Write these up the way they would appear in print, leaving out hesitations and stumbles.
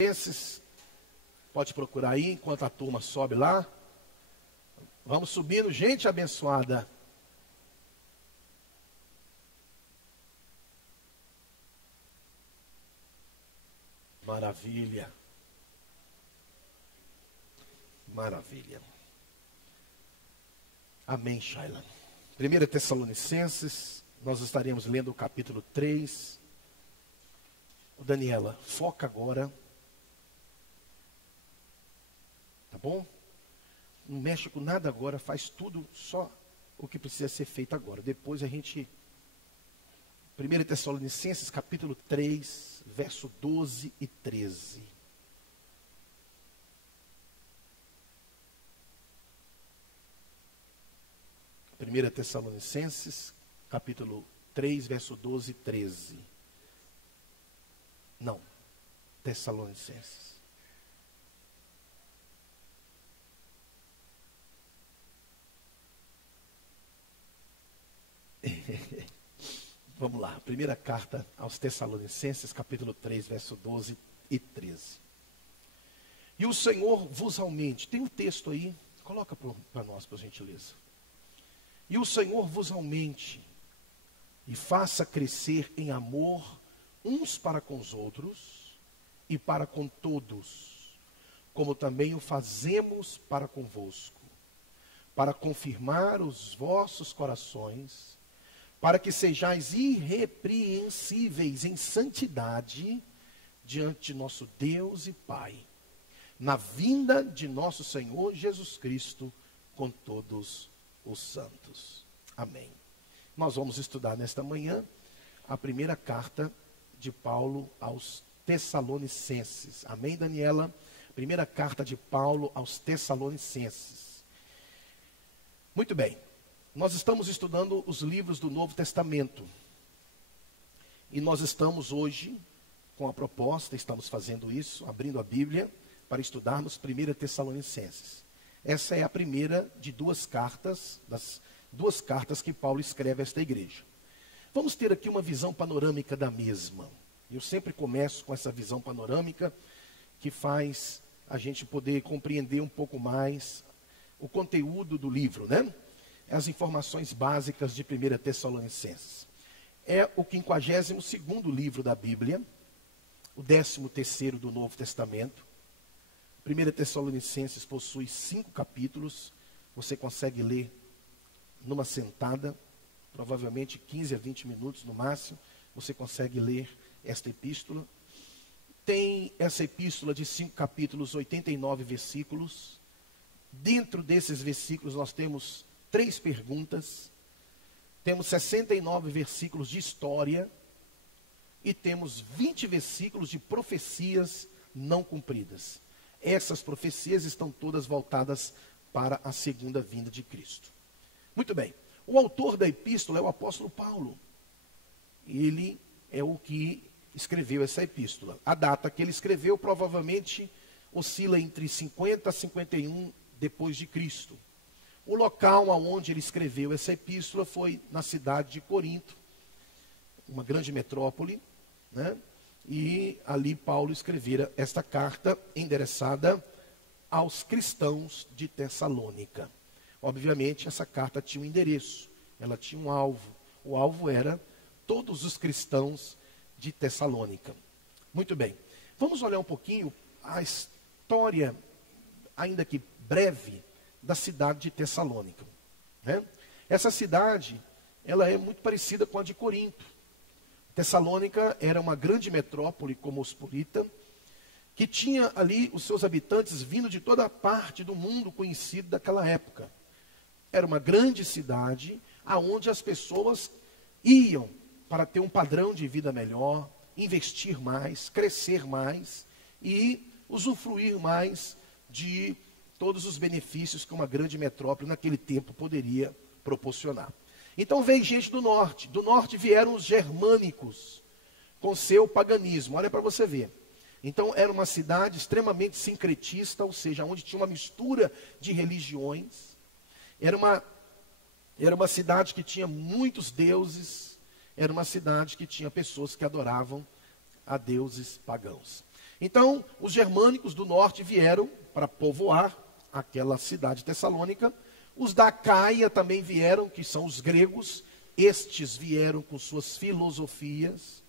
Esses, pode procurar aí enquanto a turma sobe lá. Vamos subindo, gente abençoada. Maravilha. Maravilha. Amém, Shaila. 1 Tessalonicenses, nós estaremos lendo o capítulo 3. Daniela, foca agora. Tá bom? Não mexe com nada agora, faz tudo só o que precisa ser feito agora. Depois a gente... 1 Tessalonicenses, capítulo 3, verso 12 e 13. Primeira Tessalonicenses, capítulo 3, verso 12 e 13. Não, Tessalonicenses. Vamos lá, primeira carta aos Tessalonicenses, capítulo 3, verso 12 e 13. E o Senhor vos aumente. Tem um texto aí, coloca para nós, por gentileza. E o Senhor vos aumente e faça crescer em amor uns para com os outros e para com todos, como também o fazemos para convosco, para confirmar os vossos corações, para que sejais irrepreensíveis em santidade diante de nosso Deus e Pai, na vinda de nosso Senhor Jesus Cristo com todos os santos. Amém. Nós vamos estudar nesta manhã a primeira carta de Paulo aos Tessalonicenses. Amém, Daniela? Primeira carta de Paulo aos Tessalonicenses. Muito bem. Nós estamos estudando os livros do Novo Testamento. E nós estamos hoje com a proposta, estamos fazendo isso, abrindo a Bíblia, para estudarmos 1 Tessalonicenses. Essa é a primeira de duas cartas, das duas cartas que Paulo escreve a esta igreja. Vamos ter aqui uma visão panorâmica da mesma. Eu sempre começo com essa visão panorâmica, que faz a gente poder compreender um pouco mais o conteúdo do livro, né? As informações básicas de 1 Tessalonicenses. É o 52º livro da Bíblia, o 13º do Novo Testamento. 1 Tessalonicenses possui 5 capítulos, você consegue ler numa sentada, provavelmente 15 a 20 minutos no máximo, você consegue ler esta epístola. Tem essa epístola de 5 capítulos, 89 versículos. Dentro desses versículos nós temos 3 perguntas, temos 69 versículos de história e temos 20 versículos de profecias não cumpridas. Essas profecias estão todas voltadas para a segunda vinda de Cristo. Muito bem, o autor da epístola é o apóstolo Paulo. Ele é o que escreveu essa epístola. A data que ele escreveu provavelmente oscila entre 50 a 51 depois de Cristo. O local aonde ele escreveu essa epístola foi na cidade de Corinto, uma grande metrópole, né? E ali Paulo escrevera esta carta endereçada aos cristãos de Tessalônica. Obviamente, essa carta tinha um endereço, ela tinha um alvo. O alvo era todos os cristãos de Tessalônica. Muito bem, vamos olhar um pouquinho a história, ainda que breve, da cidade de Tessalônica, né? Essa cidade, ela é muito parecida com a de Corinto. Tessalônica era uma grande metrópole cosmopolita, que tinha ali os seus habitantes vindo de toda parte do mundo conhecido daquela época. Era uma grande cidade, aonde as pessoas iam para ter um padrão de vida melhor, investir mais, crescer mais e usufruir mais de todos os benefícios que uma grande metrópole naquele tempo poderia proporcionar. Então veio gente do norte vieram os germânicos, com seu paganismo, olha para você ver. Então era uma cidade extremamente sincretista, ou seja, onde tinha uma mistura de religiões. Era uma cidade que tinha muitos deuses, era uma cidade que tinha pessoas que adoravam a deuses pagãos. Então, os germânicos do norte vieram para povoar aquela cidade tessalônica. Os da Acaia também vieram, que são os gregos. Estes vieram com suas filosofias.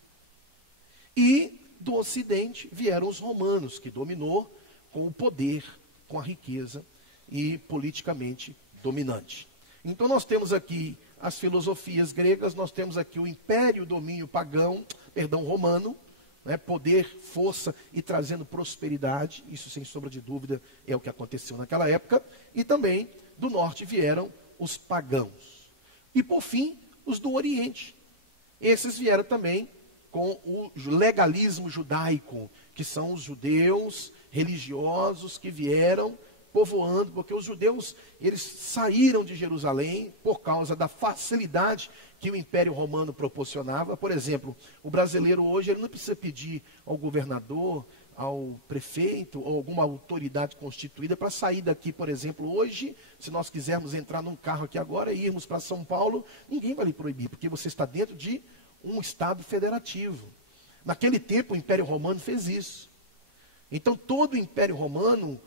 E do ocidente vieram os romanos, que dominou com o poder, com a riqueza e politicamente dominante. Então nós temos aqui as filosofias gregas, nós temos aqui o império, domínio romano, né, poder, força e trazendo prosperidade. Isso, sem sombra de dúvida, é o que aconteceu naquela época. E também do norte vieram os pagãos. E por fim, os do Oriente. Esses vieram também com o legalismo judaico, que são os judeus religiosos que vieram povoando, porque os judeus, eles saíram de Jerusalém por causa da facilidade que o Império Romano proporcionava. Por exemplo, o brasileiro hoje, ele não precisa pedir ao governador, ao prefeito ou alguma autoridade constituída para sair daqui. Por exemplo, hoje, se nós quisermos entrar num carro aqui agora e irmos para São Paulo, ninguém vai lhe proibir, porque você está dentro de um Estado federativo. Naquele tempo, o Império Romano fez isso. Então, todo o Império Romano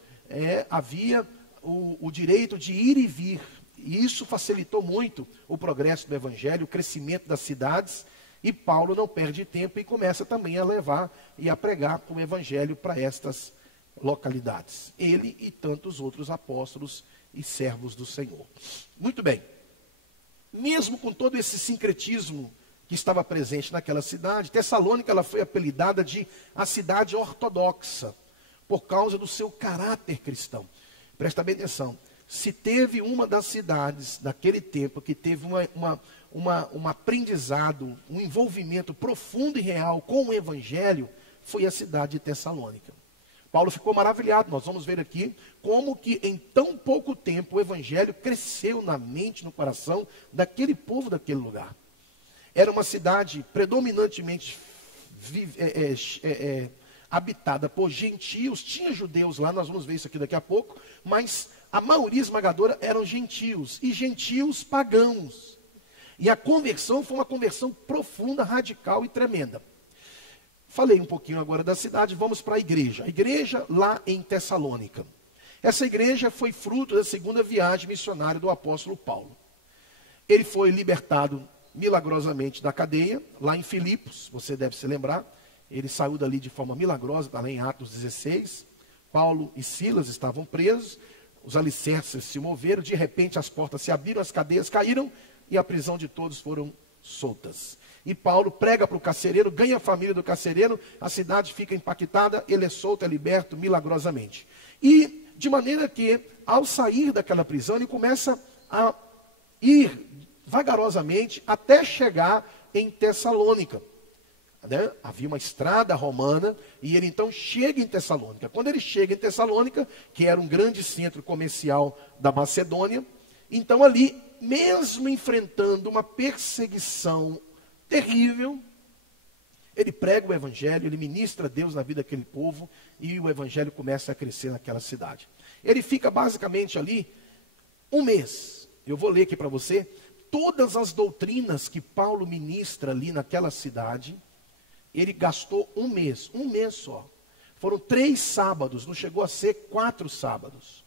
havia o direito de ir e vir. E isso facilitou muito o progresso do Evangelho, o crescimento das cidades. E Paulo não perde tempo e começa também a levar e a pregar o Evangelho para estas localidades. Ele e tantos outros apóstolos e servos do Senhor. Muito bem. Mesmo com todo esse sincretismo que estava presente naquela cidade, Tessalônica ela foi apelidada de a cidade ortodoxa, por causa do seu caráter cristão. Presta bem atenção. Se teve uma das cidades daquele tempo que teve um aprendizado, um envolvimento profundo e real com o Evangelho, foi a cidade de Tessalônica. Paulo ficou maravilhado. Nós vamos ver aqui como que em tão pouco tempo o Evangelho cresceu na mente, no coração daquele povo daquele lugar. Era uma cidade predominantemente habitada por gentios. Tinha judeus lá, nós vamos ver isso aqui daqui a pouco, mas a maioria esmagadora eram gentios, e gentios pagãos. E a conversão foi uma conversão profunda, radical e tremenda. Falei um pouquinho agora da cidade, vamos para a igreja. A igreja lá em Tessalônica. Essa igreja foi fruto da segunda viagem missionária do apóstolo Paulo. Ele foi libertado milagrosamente da cadeia, lá em Filipos, você deve se lembrar. Ele saiu dali de forma milagrosa, está lá em Atos 16. Paulo e Silas estavam presos, os alicerces se moveram, de repente as portas se abriram, as cadeias caíram e a prisão de todos foram soltas. E Paulo prega para o carcereiro, ganha a família do carcereiro, a cidade fica impactada, ele é solto, é liberto milagrosamente. E de maneira que, ao sair daquela prisão, ele começa a ir vagarosamente até chegar em Tessalônica. Né? Havia uma estrada romana e ele então chega em Tessalônica. Quando ele chega em Tessalônica, que era um grande centro comercial da Macedônia, então ali, mesmo enfrentando uma perseguição terrível, ele prega o Evangelho, ele ministra Deus na vida daquele povo e o Evangelho começa a crescer naquela cidade. Ele fica basicamente ali um mês. Eu vou ler aqui para você todas as doutrinas que Paulo ministra ali naquela cidade. Ele gastou um mês só. Foram 3 sábados, não chegou a ser 4 sábados.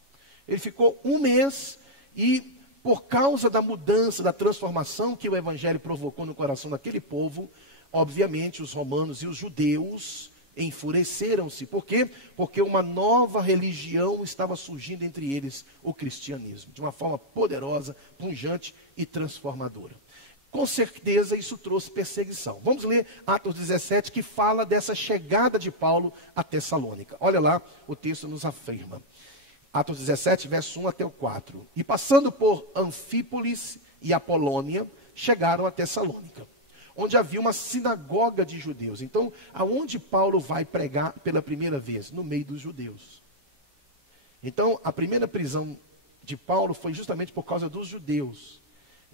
Ele ficou um mês e, por causa da mudança, da transformação que o Evangelho provocou no coração daquele povo, obviamente os romanos e os judeus enfureceram-se. Por quê? Porque uma nova religião estava surgindo entre eles, o cristianismo, de uma forma poderosa, pungente e transformadora. Com certeza isso trouxe perseguição. Vamos ler Atos 17, que fala dessa chegada de Paulo a Tessalônica. Olha lá, o texto nos afirma. Atos 17, verso 1 até o 4. E passando por Anfípolis e Apolônia, chegaram a Tessalônica, onde havia uma sinagoga de judeus. Então, aonde Paulo vai pregar pela primeira vez? No meio dos judeus. Então, a primeira prisão de Paulo foi justamente por causa dos judeus.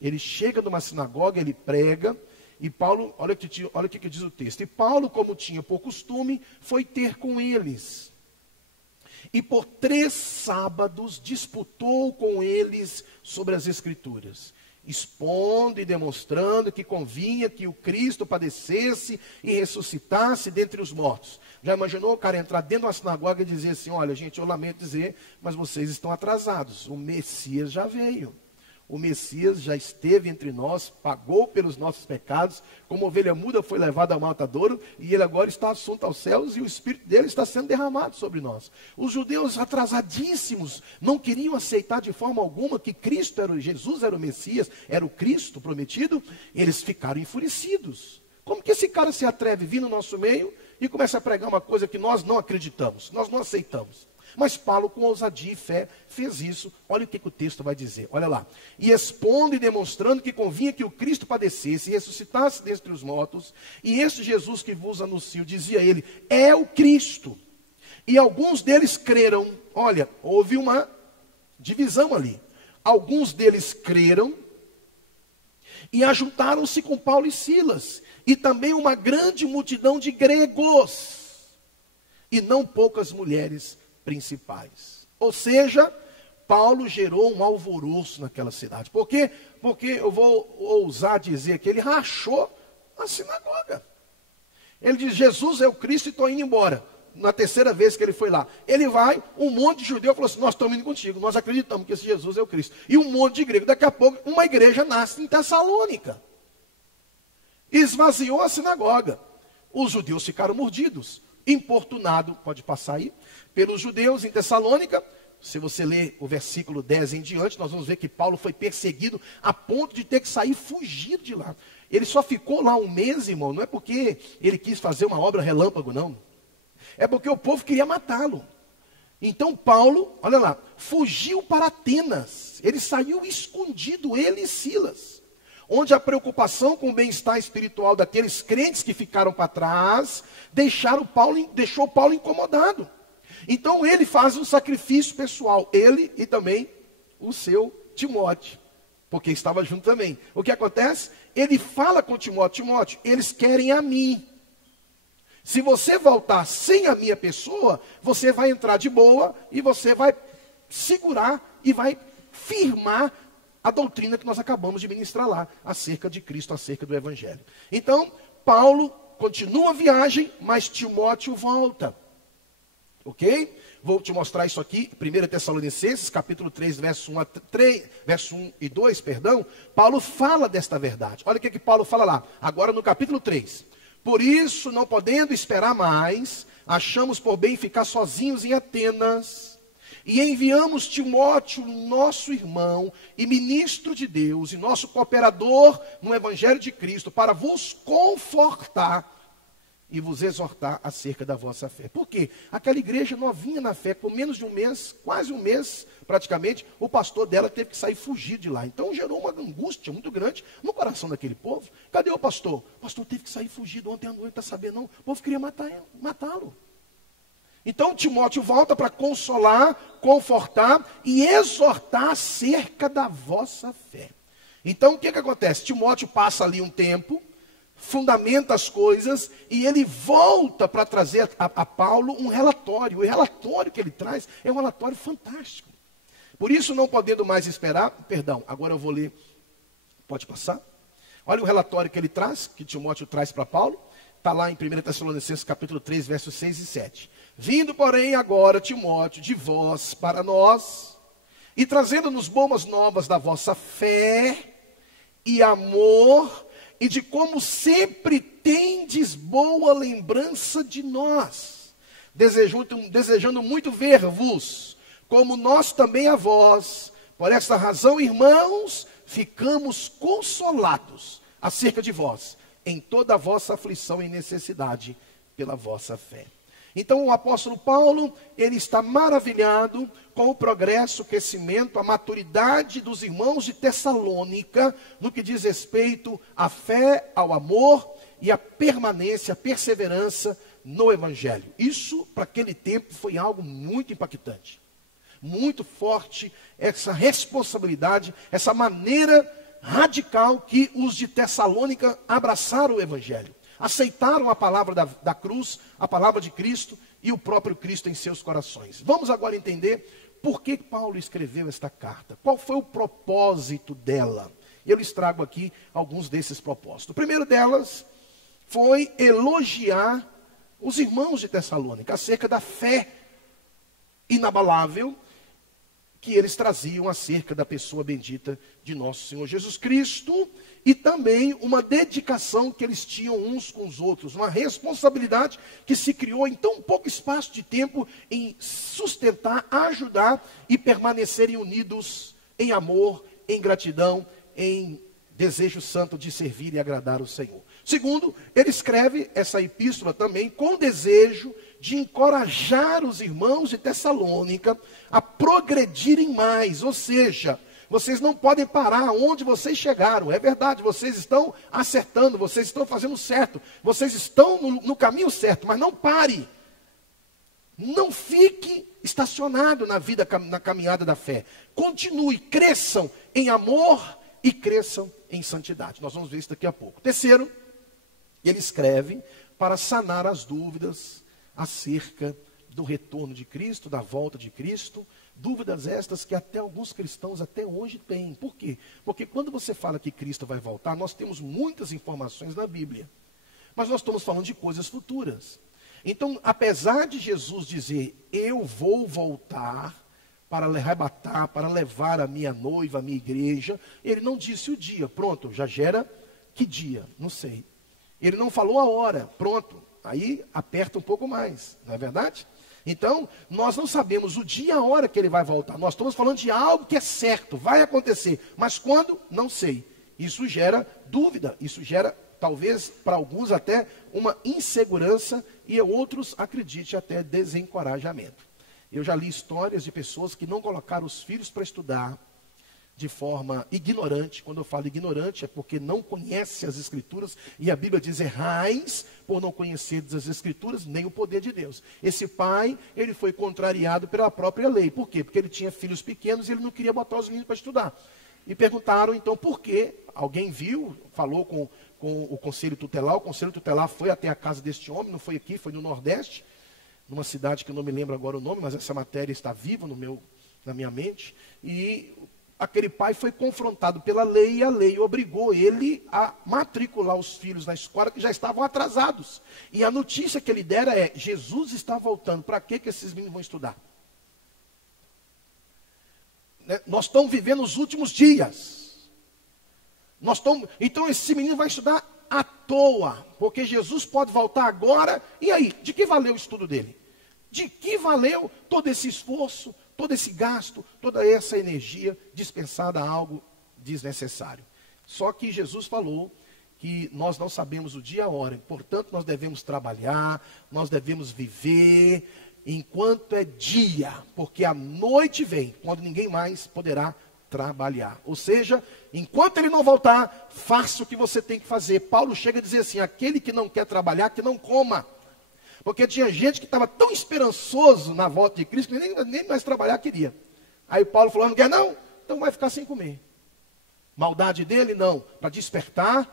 Ele chega numa sinagoga, ele prega, e Paulo, olha o que diz o texto. E Paulo, como tinha por costume, foi ter com eles. E por 3 sábados disputou com eles sobre as Escrituras. expondo e demonstrando que convinha que o Cristo padecesse e ressuscitasse dentre os mortos. Já imaginou o cara entrar dentro de uma sinagoga e dizer assim, olha gente, eu lamento dizer, mas vocês estão atrasados, o Messias já veio. O Messias já esteve entre nós, pagou pelos nossos pecados, como ovelha muda foi levado ao matadouro, e ele agora está assunto aos céus, e o Espírito dele está sendo derramado sobre nós. Os judeus atrasadíssimos não queriam aceitar de forma alguma que Jesus era o Messias, era o Cristo prometido, eles ficaram enfurecidos. Como que esse cara se atreve a vir no nosso meio e começa a pregar uma coisa que nós não acreditamos, nós não aceitamos? Mas Paulo, com ousadia e fé, fez isso. Olha o que o texto vai dizer. Olha lá. E expondo e demonstrando que convinha que o Cristo padecesse e ressuscitasse dentre os mortos. E este Jesus que vos anuncio, dizia ele, é o Cristo. E alguns deles creram. Olha, houve uma divisão ali. Alguns deles creram e ajuntaram-se com Paulo e Silas. E também uma grande multidão de gregos. E não poucas mulheres principais. Ou seja, Paulo gerou um alvoroço naquela cidade. Por quê? Porque eu vou ousar dizer que ele rachou a sinagoga. Ele diz, Jesus é o Cristo e estou indo embora. Na terceira vez que ele foi lá. Ele vai, um monte de judeu falou assim, nós estamos indo contigo, nós acreditamos que esse Jesus é o Cristo. E um monte de grego. Daqui a pouco, uma igreja nasce em Tessalônica. Esvaziou a sinagoga. Os judeus ficaram mordidos. Importunado, pode passar aí, pelos judeus em Tessalônica. Se você ler o versículo 10 em diante, nós vamos ver que Paulo foi perseguido a ponto de ter que sair fugido de lá. Ele só ficou lá um mês, irmão, não é porque ele quis fazer uma obra relâmpago, não. É porque o povo queria matá-lo. Então Paulo, olha lá, fugiu para Atenas. Ele saiu escondido, ele e Silas. Onde a preocupação com o bem-estar espiritual daqueles crentes que ficaram para trás, deixou Paulo incomodado. Então ele faz um sacrifício pessoal, ele e também o seu Timóteo, porque estava junto também. O que acontece? Ele fala com Timóteo, Timóteo, eles querem a mim. Se você voltar sem a minha pessoa, você vai entrar de boa e você vai segurar e vai firmar a doutrina que nós acabamos de ministrar lá, acerca de Cristo, acerca do Evangelho. Então, Paulo continua a viagem, mas Timóteo volta. Ok? Vou te mostrar isso aqui, 1 Tessalonicenses, capítulo 3, verso 1 e 2, perdão. Paulo fala desta verdade. Olha o que Paulo fala lá, agora no capítulo 3. Por isso, não podendo esperar mais, achamos por bem ficar sozinhos em Atenas. E enviamos Timóteo, nosso irmão e ministro de Deus, e nosso cooperador no Evangelho de Cristo, para vos confortar e vos exortar acerca da vossa fé. Por quê? Aquela igreja novinha na fé, por menos de um mês, quase um mês praticamente, o pastor dela teve que sair fugir de lá. Então gerou uma angústia muito grande no coração daquele povo. Cadê o pastor? O pastor teve que sair fugido ontem à noite, está sabendo não? O povo queria matá-lo. Então Timóteo volta para consolar, confortar e exortar acerca da vossa fé. Então o que acontece? Timóteo passa ali um tempo, fundamenta as coisas e ele volta para trazer a Paulo um relatório. O relatório que ele traz é um relatório fantástico. Por isso, não podendo mais esperar, agora eu vou ler, pode passar? Olha o relatório que ele traz, que Timóteo traz para Paulo, está lá em 1 Tessalonicenses capítulo 3, versos 6 e 7. Vindo, porém, agora, Timóteo, de vós para nós, e trazendo-nos boas novas da vossa fé e amor, e de como sempre tendes boa lembrança de nós, desejando muito ver-vos, como nós também a vós. Por esta razão, irmãos, ficamos consolados acerca de vós, em toda a vossa aflição e necessidade, pela vossa fé. Então o apóstolo Paulo, ele está maravilhado com o progresso, o crescimento, a maturidade dos irmãos de Tessalônica, no que diz respeito à fé, ao amor e à permanência, à perseverança no Evangelho. Isso, para aquele tempo, foi algo muito impactante, muito forte, essa responsabilidade, essa maneira radical que os de Tessalônica abraçaram o Evangelho. Aceitaram a palavra da cruz, a palavra de Cristo e o próprio Cristo em seus corações. Vamos agora entender por que Paulo escreveu esta carta. Qual foi o propósito dela? E eu lhes trago aqui alguns desses propósitos. O primeiro delas foi elogiar os irmãos de Tessalônica acerca da fé inabalável que eles traziam acerca da pessoa bendita de nosso Senhor Jesus Cristo, e também uma dedicação que eles tinham uns com os outros, uma responsabilidade que se criou em tão pouco espaço de tempo em sustentar, ajudar e permanecerem unidos em amor, em gratidão, em desejo santo de servir e agradar o Senhor. Segundo, ele escreve essa epístola também com desejo de encorajar os irmãos de Tessalônica a progredirem mais, ou seja, vocês não podem parar onde vocês chegaram. É verdade, vocês estão acertando, vocês estão fazendo certo, vocês estão no caminho certo, mas não pare. Não fique estacionado na caminhada da fé. Continue, cresçam em amor e cresçam em santidade. Nós vamos ver isso daqui a pouco. Terceiro, ele escreve para sanar as dúvidas acerca do retorno de Cristo, da volta de Cristo. Dúvidas estas que até alguns cristãos até hoje têm. Por quê? Porque quando você fala que Cristo vai voltar, nós temos muitas informações na Bíblia. Mas nós estamos falando de coisas futuras. Então, apesar de Jesus dizer, eu vou voltar para arrebatar, para levar a minha noiva, a minha igreja, ele não disse o dia. Pronto, já gera que dia? Não sei. Ele não falou a hora. Pronto, aí aperta um pouco mais, não é verdade? Então, nós não sabemos o dia e a hora que ele vai voltar. Nós estamos falando de algo que é certo, vai acontecer. Mas quando? Não sei. Isso gera dúvida, isso gera, talvez, para alguns até uma insegurança e outros, acredite, até desencorajamento. Eu já li histórias de pessoas que não colocaram os filhos para estudar de forma ignorante. Quando eu falo ignorante, é porque não conhece as Escrituras, e a Bíblia diz, errais por não conhecer as Escrituras, nem o poder de Deus. Esse pai, ele foi contrariado pela própria lei. Por quê? Porque ele tinha filhos pequenos e ele não queria botar os meninos para estudar. E perguntaram, então, por quê? Alguém viu, falou com o Conselho Tutelar, o Conselho Tutelar foi até a casa deste homem, não foi aqui, foi no Nordeste, numa cidade que eu não me lembro agora o nome, mas essa matéria está viva na minha mente, e aquele pai foi confrontado pela lei, e a lei obrigou ele a matricular os filhos na escola que já estavam atrasados. E a notícia que ele dera é, Jesus está voltando, para que esses meninos vão estudar? Nós estamos vivendo os últimos dias. Então esse menino vai estudar à toa, porque Jesus pode voltar agora, e aí, de que valeu o estudo dele? De que valeu todo esse esforço, todo esse gasto, toda essa energia dispensada a algo desnecessário? Só que Jesus falou que nós não sabemos o dia e a hora, portanto nós devemos trabalhar, nós devemos viver enquanto é dia, porque a noite vem, quando ninguém mais poderá trabalhar. Ou seja, enquanto ele não voltar, faça o que você tem que fazer. Paulo chega a dizer assim, aquele que não quer trabalhar, que não coma. Porque tinha gente que estava tão esperançoso na volta de Cristo, que nem mais trabalhar queria. Aí Paulo falou, não quer não? Então vai ficar sem comer. Maldade dele? Não. Para despertar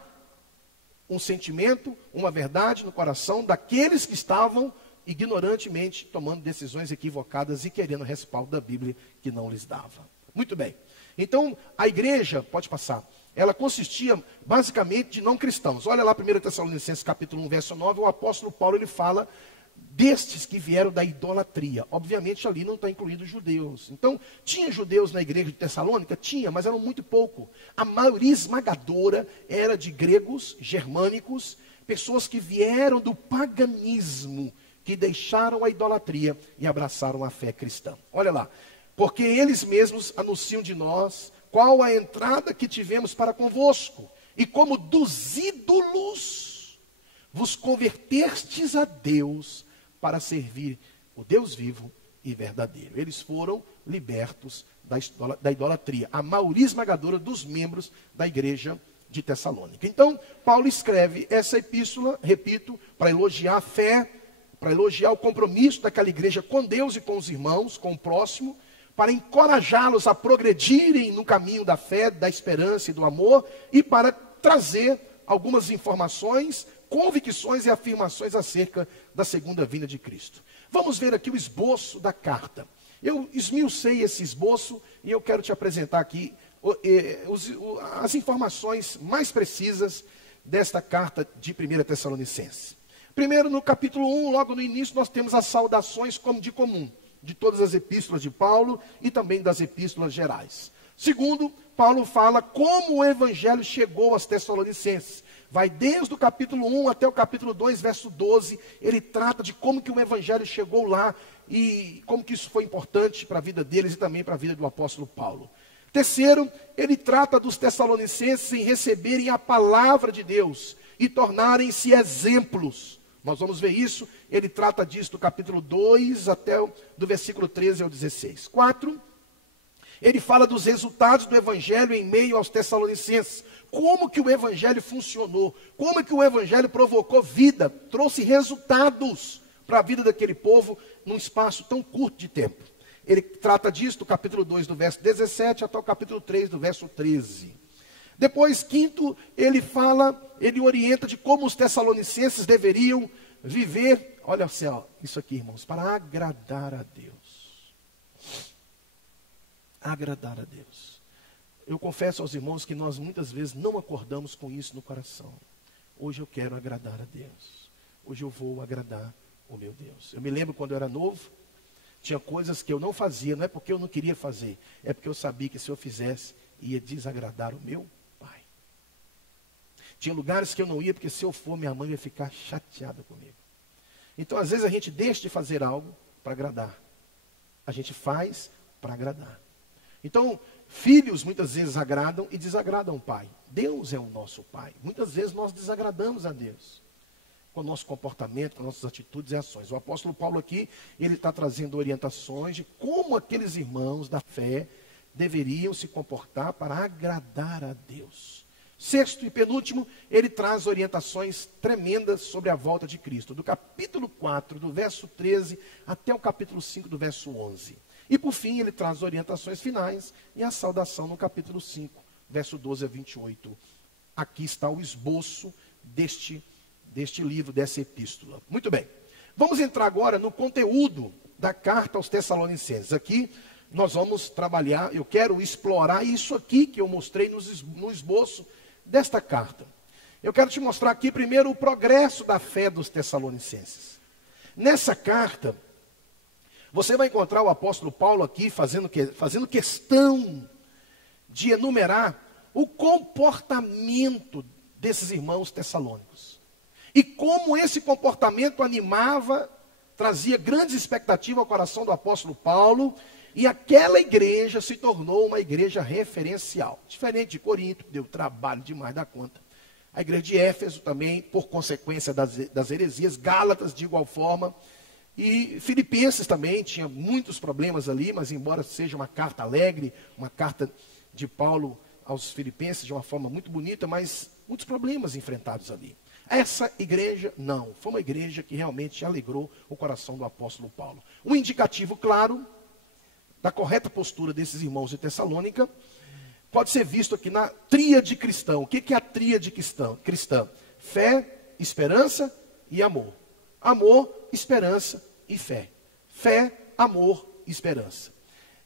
um sentimento, uma verdade no coração daqueles que estavam ignorantemente tomando decisões equivocadas e querendo respaldo da Bíblia que não lhes dava. Muito bem. Então, a igreja, pode passar, ela consistia basicamente de não cristãos. Olha lá 1 Tessalonicenses capítulo 1, verso 9, o apóstolo Paulo ele fala destes que vieram da idolatria. Obviamente ali não está incluído judeus. Então, tinha judeus na igreja de Tessalônica? Tinha, mas eram muito pouco. A maioria esmagadora era de gregos, germânicos, pessoas que vieram do paganismo, que deixaram a idolatria e abraçaram a fé cristã. Olha lá, porque eles mesmos anunciam de nós qual a entrada que tivemos para convosco, e como dos ídolos vos convertestes a Deus para servir o Deus vivo e verdadeiro. Eles foram libertos da idolatria, a maioria esmagadora dos membros da igreja de Tessalônica. Então, Paulo escreve essa epístola, repito, para elogiar a fé, para elogiar o compromisso daquela igreja com Deus e com os irmãos, com o próximo, para encorajá-los a progredirem no caminho da fé, da esperança e do amor, e para trazer algumas informações, convicções e afirmações acerca da segunda vinda de Cristo. Vamos ver aqui o esboço da carta. Eu esmiucei esse esboço e eu quero te apresentar aqui as informações mais precisas desta carta de 1 Tessalonicenses. Primeiro, no capítulo 1, logo no início, nós temos as saudações como de comum, de todas as epístolas de Paulo e também das epístolas gerais. Segundo, Paulo fala como o evangelho chegou aos Tessalonicenses. Vai desde o capítulo 1 até o capítulo 2, verso 12, ele trata de como que o evangelho chegou lá e como que isso foi importante para a vida deles e também para a vida do apóstolo Paulo. Terceiro, ele trata dos tessalonicenses em receberem a palavra de Deus e tornarem-se exemplos. Nós vamos ver isso, ele trata disso do capítulo 2 até do versículo 13 ao 16. 4, ele fala dos resultados do evangelho em meio aos tessalonicenses. Como que o evangelho funcionou, como que o evangelho provocou vida, trouxe resultados para a vida daquele povo num espaço tão curto de tempo. Ele trata disso do capítulo 2, do verso 17 até o capítulo 3, do verso 13. Depois, quinto, ele orienta de como os tessalonicenses deveriam viver, olha só, isso aqui, irmãos, para agradar a Deus. Agradar a Deus. Eu confesso aos irmãos que nós muitas vezes não acordamos com isso no coração. Hoje eu quero agradar a Deus. Hoje eu vou agradar o meu Deus. Eu me lembro quando eu era novo, tinha coisas que eu não fazia, não é porque eu não queria fazer, é porque eu sabia que se eu fizesse, ia desagradar o meu pai. Tinha lugares que eu não ia, porque se eu for, minha mãe ia ficar chateada comigo. Então, às vezes, a gente deixa de fazer algo para agradar. A gente faz para agradar. Então, filhos muitas vezes agradam e desagradam o pai. Deus é o nosso pai. Muitas vezes nós desagradamos a Deus com o nosso comportamento, com nossas atitudes e ações. O apóstolo Paulo aqui, ele está trazendo orientações de como aqueles irmãos da fé deveriam se comportar para agradar a Deus. Sexto e penúltimo, ele traz orientações tremendas sobre a volta de Cristo, do capítulo 4, do verso 13, até o capítulo 5, do verso 11. E por fim, ele traz orientações finais e a saudação no capítulo 5, verso 12 a 28. Aqui está o esboço deste livro, dessa epístola. Muito bem, vamos entrar agora no conteúdo da carta aos Tessalonicenses. Aqui nós vamos trabalhar, eu quero explorar isso aqui que eu mostrei no esboço desta carta. Eu quero te mostrar aqui primeiro o progresso da fé dos Tessalonicenses. Nessa carta, você vai encontrar o apóstolo Paulo aqui fazendo questão de enumerar o comportamento desses irmãos tessalônicos. E como esse comportamento animava, trazia grandes expectativas ao coração do apóstolo Paulo, e aquela igreja se tornou uma igreja referencial. Diferente de Corinto, que deu trabalho demais da conta. A igreja de Éfeso também, por consequência das heresias, Gálatas de igual forma, e Filipenses também tinha muitos problemas ali, mas embora seja uma carta alegre, uma carta de Paulo aos Filipenses de uma forma muito bonita, mas muitos problemas enfrentados ali. Essa igreja, não. Foi uma igreja que realmente alegrou o coração do apóstolo Paulo. Um indicativo claro da correta postura desses irmãos de Tessalônica pode ser visto aqui na tríade cristã. O que é a tríade cristã? Fé, esperança e amor. Amor, esperança e fé. Fé, amor e esperança.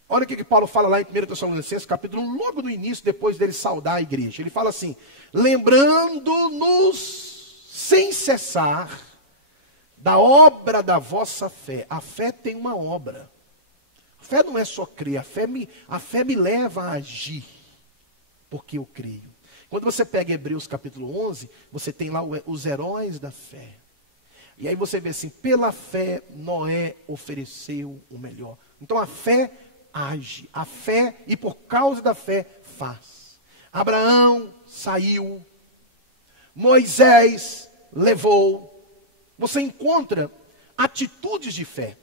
Olha o que Paulo fala lá em 1 Tessalonicenses, capítulo 1, logo no início, depois dele saudar a igreja. Ele fala assim: lembrando-nos sem cessar da obra da vossa fé. A fé tem uma obra. A fé não é só crer, a fé me leva a agir, porque eu creio. Quando você pega Hebreus capítulo 11, você tem lá os heróis da fé. E aí você vê assim, pela fé Noé ofereceu o melhor. Então a fé age, a fé, e por causa da fé, faz. Abraão saiu, Moisés levou. Você encontra atitudes de fé.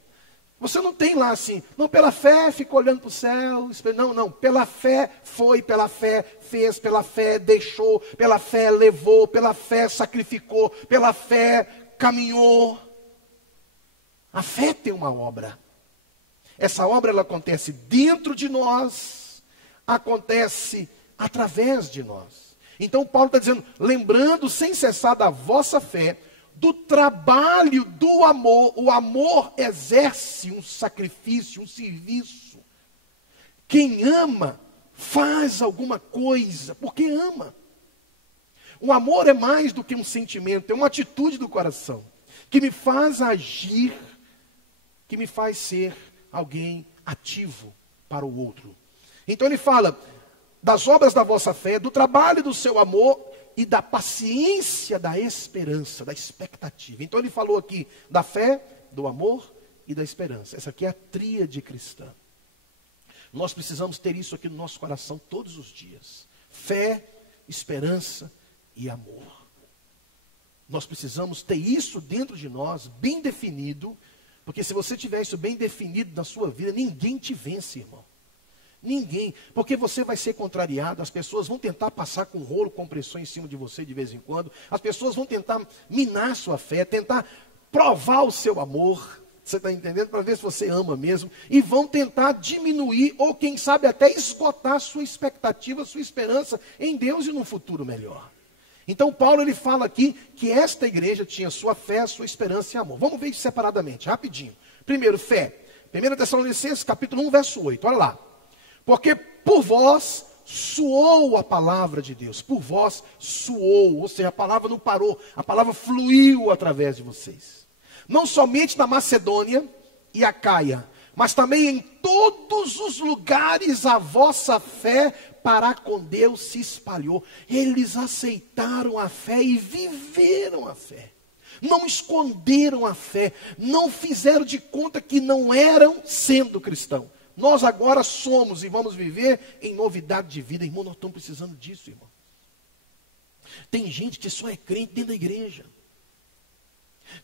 Você não tem lá assim, não, pela fé ficou olhando para o céu, não, pela fé foi, pela fé fez, pela fé deixou, pela fé levou, pela fé sacrificou, pela fé caminhou. A fé tem uma obra. Essa obra ela acontece dentro de nós, acontece através de nós. Então Paulo está dizendo, lembrando sem cessar da vossa fé, do trabalho do amor. O amor exerce um sacrifício, um serviço. Quem ama faz alguma coisa, porque ama. O amor é mais do que um sentimento, é uma atitude do coração, que me faz agir, que me faz ser alguém ativo para o outro. Então ele fala das obras da vossa fé, do trabalho do seu amor e da paciência da esperança, da expectativa. Então ele falou aqui da fé, do amor e da esperança. Essa aqui é a tríade cristã. Nós precisamos ter isso aqui no nosso coração todos os dias. Fé, esperança e amor. Nós precisamos ter isso dentro de nós, bem definido, porque se você tiver isso bem definido na sua vida, ninguém te vence, irmão. Ninguém, porque você vai ser contrariado, as pessoas vão tentar passar com rolo compressor em cima de você de vez em quando, as pessoas vão tentar minar sua fé, tentar provar o seu amor, você está entendendo? Para ver se você ama mesmo, e vão tentar diminuir, ou quem sabe até esgotar sua expectativa, sua esperança em Deus e num futuro melhor. Então Paulo ele fala aqui que esta igreja tinha sua fé, sua esperança e amor. Vamos ver isso separadamente, rapidinho. Primeiro, fé. 1 Tessalonicenses capítulo 1, verso 8, olha lá. Porque por vós soou a palavra de Deus, por vós soou, ou seja, a palavra não parou, a palavra fluiu através de vocês. Não somente na Macedônia e Acaia, mas também em todos os lugares a vossa fé para com Deus se espalhou. Eles aceitaram a fé e viveram a fé. Não esconderam a fé, não fizeram de conta que não eram sendo cristão. Nós agora somos e vamos viver em novidade de vida. Irmão, nós estamos precisando disso, irmão. Tem gente que só é crente dentro da igreja.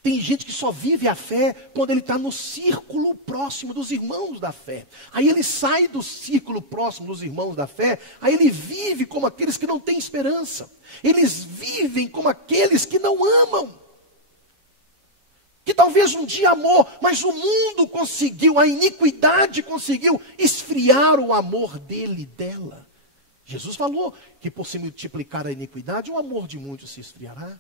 Tem gente que só vive a fé quando ele está no círculo próximo dos irmãos da fé. Aí ele sai do círculo próximo dos irmãos da fé, aí ele vive como aqueles que não têm esperança. Eles vivem como aqueles que não amam. Que talvez um dia amou, mas o mundo conseguiu, a iniquidade conseguiu esfriar o amor dele e dela. Jesus falou que por se multiplicar a iniquidade, o amor de muitos se esfriará.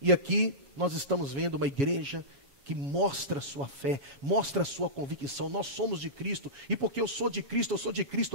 E aqui nós estamos vendo uma igreja que mostra a sua fé, mostra a sua convicção. Nós somos de Cristo, e porque eu sou de Cristo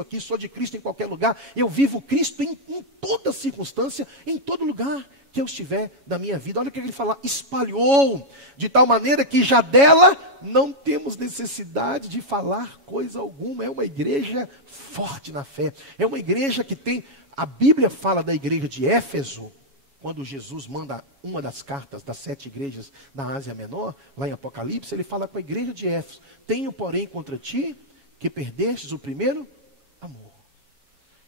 aqui, sou de Cristo em qualquer lugar. Eu vivo Cristo em toda circunstância, em todo lugar que eu estiver da minha vida. Olha o que ele fala, espalhou, de tal maneira que já dela não temos necessidade de falar coisa alguma. É uma igreja forte na fé, é uma igreja que tem, a Bíblia fala da igreja de Éfeso, quando Jesus manda uma das cartas das 7 igrejas da Ásia Menor, lá em Apocalipse, ele fala com a igreja de Éfeso, tenho porém contra ti que perdestes o primeiro amor.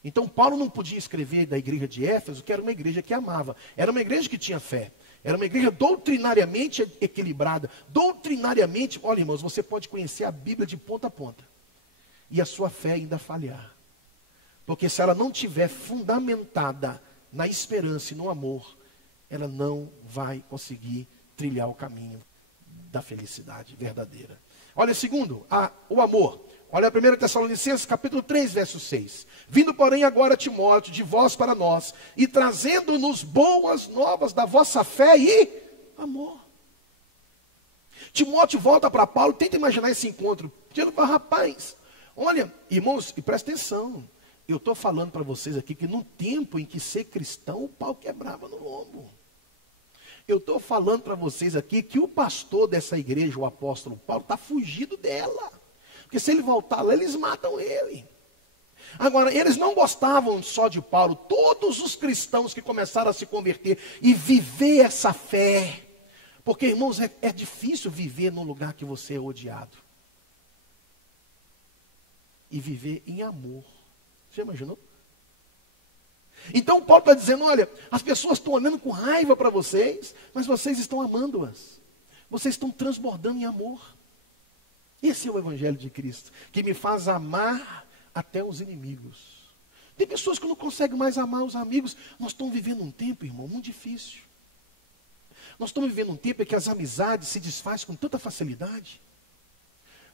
Então Paulo não podia escrever da igreja de Éfeso, que era uma igreja que amava, era uma igreja que tinha fé, era uma igreja doutrinariamente equilibrada, doutrinariamente, olha irmãos, você pode conhecer a Bíblia de ponta a ponta, e a sua fé ainda falhar, porque se ela não tiver fundamentada na esperança e no amor, ela não vai conseguir trilhar o caminho da felicidade verdadeira. Olha, segundo, o amor. Olha 1 Tessalonicenses capítulo 3, verso 6. Vindo, porém, agora Timóteo de vós para nós, e trazendo-nos boas novas da vossa fé e amor. Timóteo volta para Paulo, tenta imaginar esse encontro. Rapaz, olha, irmãos, e presta atenção. Eu estou falando para vocês aqui que no tempo em que ser cristão, o pau quebrava no lombo. Eu estou falando para vocês aqui que o pastor dessa igreja, o apóstolo Paulo, está fugido dela. Porque se ele voltar lá, eles matam ele. Agora, eles não gostavam só de Paulo. Todos os cristãos que começaram a se converter e viver essa fé. Porque, irmãos, é difícil viver num lugar que você é odiado. E viver em amor. Você imaginou? Então Paulo está dizendo, olha, as pessoas estão olhando com raiva para vocês, mas vocês estão amando-as. Vocês estão transbordando em amor. Esse é o Evangelho de Cristo, que me faz amar até os inimigos. Tem pessoas que não conseguem mais amar os amigos. Nós estamos vivendo um tempo, irmão, muito difícil. Nós estamos vivendo um tempo em que as amizades se desfazem com tanta facilidade.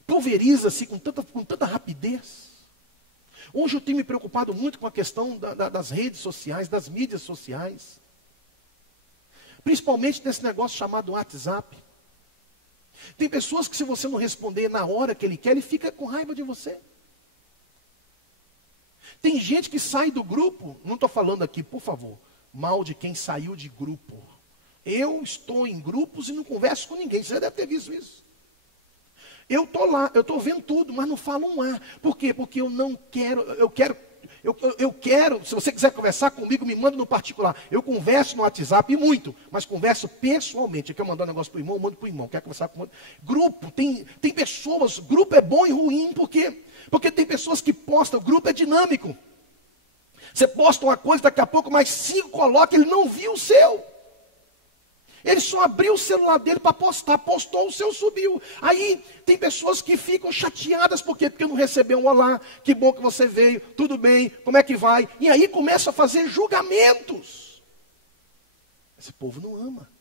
Pulveriza-se com tanta rapidez. Hoje eu tenho me preocupado muito com a questão das redes sociais, das mídias sociais. Principalmente desse negócio chamado WhatsApp. Tem pessoas que se você não responder na hora que ele quer, ele fica com raiva de você. Tem gente que sai do grupo, não estou falando aqui, por favor, mal de quem saiu de grupo. Eu estou em grupos e não converso com ninguém, você já deve ter visto isso. Eu estou lá, eu estou vendo tudo, mas não falo um A. Por quê? Porque eu não quero, eu quero, se você quiser conversar comigo, me manda no particular. Eu converso no WhatsApp e muito, mas converso pessoalmente. Eu quero mandar um negócio para o irmão, eu mando para o irmão. Quer conversar com o outro? Grupo, tem pessoas, grupo é bom e ruim, por quê? Porque tem pessoas que postam, o grupo é dinâmico. Você posta uma coisa, daqui a pouco mais 5 coloca, ele não viu o seu. Ele só abriu o celular dele para postar, postou, o seu subiu. Aí tem pessoas que ficam chateadas, por quê? Porque não recebeu um olá, que bom que você veio, tudo bem, como é que vai? E aí começa a fazer julgamentos. Esse povo não ama,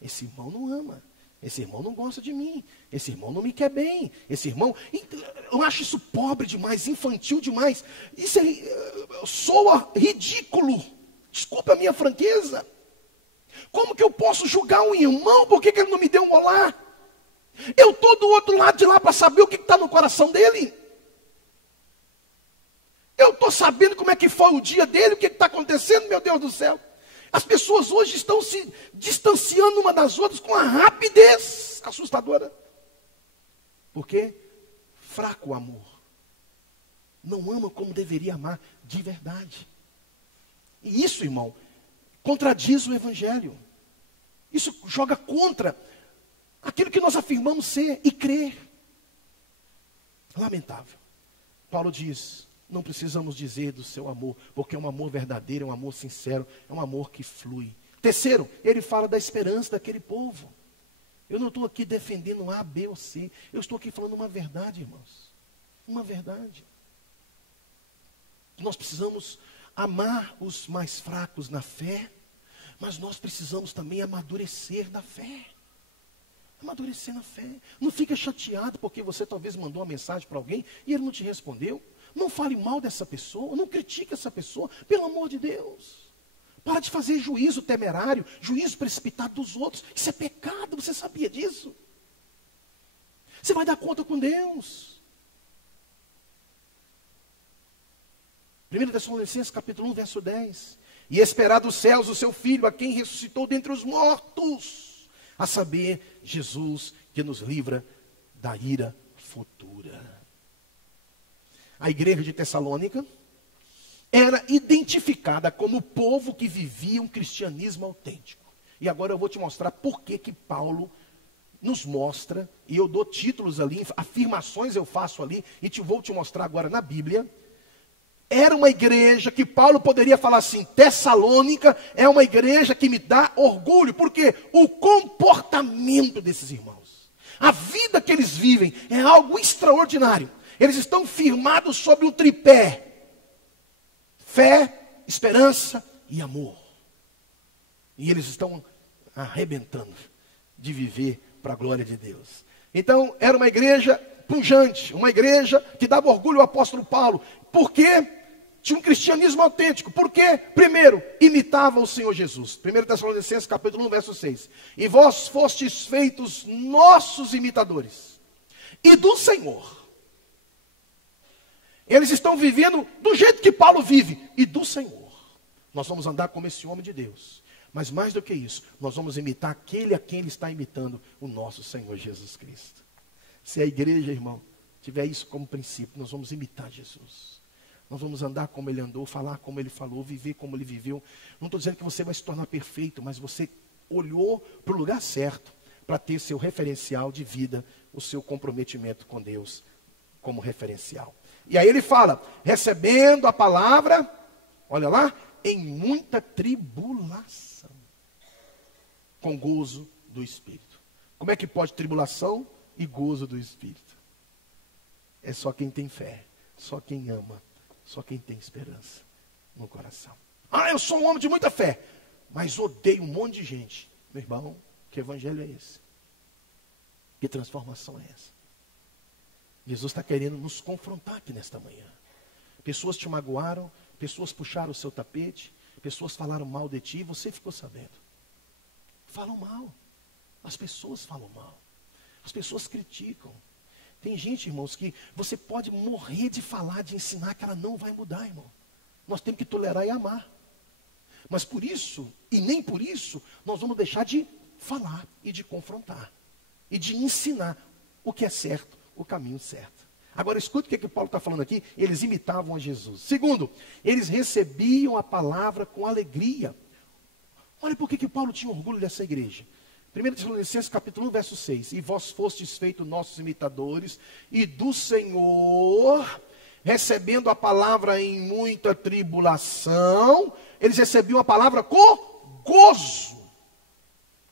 esse irmão não ama, esse irmão não gosta de mim, esse irmão não me quer bem, esse irmão... Eu acho isso pobre demais, infantil demais, isso soa ridículo, desculpa a minha franqueza. Como que eu posso julgar um irmão? Por que ele não me deu um olá? Eu estou do outro lado de lá para saber o que está no coração dele. Eu estou sabendo como é que foi o dia dele, o que está acontecendo, meu Deus do céu. As pessoas hoje estão se distanciando uma das outras com uma rapidez assustadora. Por quê? Fraco o amor. Não ama como deveria amar de verdade. E isso, irmão, contradiz o Evangelho. Isso joga contra aquilo que nós afirmamos ser e crer. Lamentável. Paulo diz, não precisamos dizer do seu amor, porque é um amor verdadeiro, é um amor sincero, é um amor que flui. Terceiro, ele fala da esperança daquele povo. Eu não estou aqui defendendo A, B ou C. Eu estou aqui falando uma verdade, irmãos. Uma verdade. Nós precisamos amar os mais fracos na fé, mas nós precisamos também amadurecer na fé. Amadurecer na fé. Não fica chateado porque você talvez mandou uma mensagem para alguém e ele não te respondeu. Não fale mal dessa pessoa, não critique essa pessoa, pelo amor de Deus. Para de fazer juízo temerário, juízo precipitado dos outros. Isso é pecado, você sabia disso? Você vai dar conta com Deus. 1 Tessalonicenses capítulo 1, verso 10. E esperar dos céus o seu Filho, a quem ressuscitou dentre os mortos, a saber, Jesus, que nos livra da ira futura. A igreja de Tessalônica era identificada como o povo que vivia um cristianismo autêntico. E agora eu vou te mostrar por que Paulo nos mostra, e eu dou títulos ali, afirmações eu faço ali, e vou te mostrar agora na Bíblia. Era uma igreja que Paulo poderia falar assim, Tessalônica é uma igreja que me dá orgulho, porque o comportamento desses irmãos, a vida que eles vivem é algo extraordinário. Eles estão firmados sobre um tripé, fé, esperança e amor. E eles estão arrebentando de viver para a glória de Deus. Então, era uma igreja pujante, uma igreja que dava orgulho ao apóstolo Paulo. Por quê? Tinha um cristianismo autêntico. Por quê? Primeiro, imitava o Senhor Jesus. 1 Tessalonicenses capítulo 1, verso 6. E vós fostes feitos nossos imitadores. E do Senhor. Eles estão vivendo do jeito que Paulo vive. E do Senhor. Nós vamos andar como esse homem de Deus. Mas mais do que isso, nós vamos imitar aquele a quem ele está imitando, o nosso Senhor Jesus Cristo. Se a igreja, irmão, tiver isso como princípio, nós vamos imitar Jesus. Nós vamos andar como ele andou, falar como ele falou, viver como ele viveu. Não estou dizendo que você vai se tornar perfeito, mas você olhou para o lugar certo para ter seu referencial de vida, o seu comprometimento com Deus como referencial. E aí ele fala, recebendo a palavra, olha lá, em muita tribulação, com gozo do Espírito. Como é que pode tribulação e gozo do Espírito? É só quem tem fé, só quem ama, só quem tem esperança no coração. Ah, eu sou um homem de muita fé, mas odeio um monte de gente. Meu irmão, que evangelho é esse? Que transformação é essa? Jesus está querendo nos confrontar aqui nesta manhã. Pessoas te magoaram, pessoas puxaram o seu tapete, pessoas falaram mal de ti, e você ficou sabendo. Falam mal. As pessoas falam mal. As pessoas criticam. Tem gente, irmãos, que você pode morrer de falar, de ensinar, que ela não vai mudar, irmão. Nós temos que tolerar e amar. Mas por isso, e nem por isso, nós vamos deixar de falar e de confrontar. E de ensinar o que é certo, o caminho certo. Agora escute o que Paulo está falando aqui. Eles imitavam a Jesus. Segundo, eles recebiam a palavra com alegria. Olha por que Paulo tinha orgulho dessa igreja. 1 Tessalonicenses capítulo 1, verso 6. E vós fostes feitos nossos imitadores, e do Senhor, recebendo a palavra em muita tribulação, eles recebiam a palavra com gozo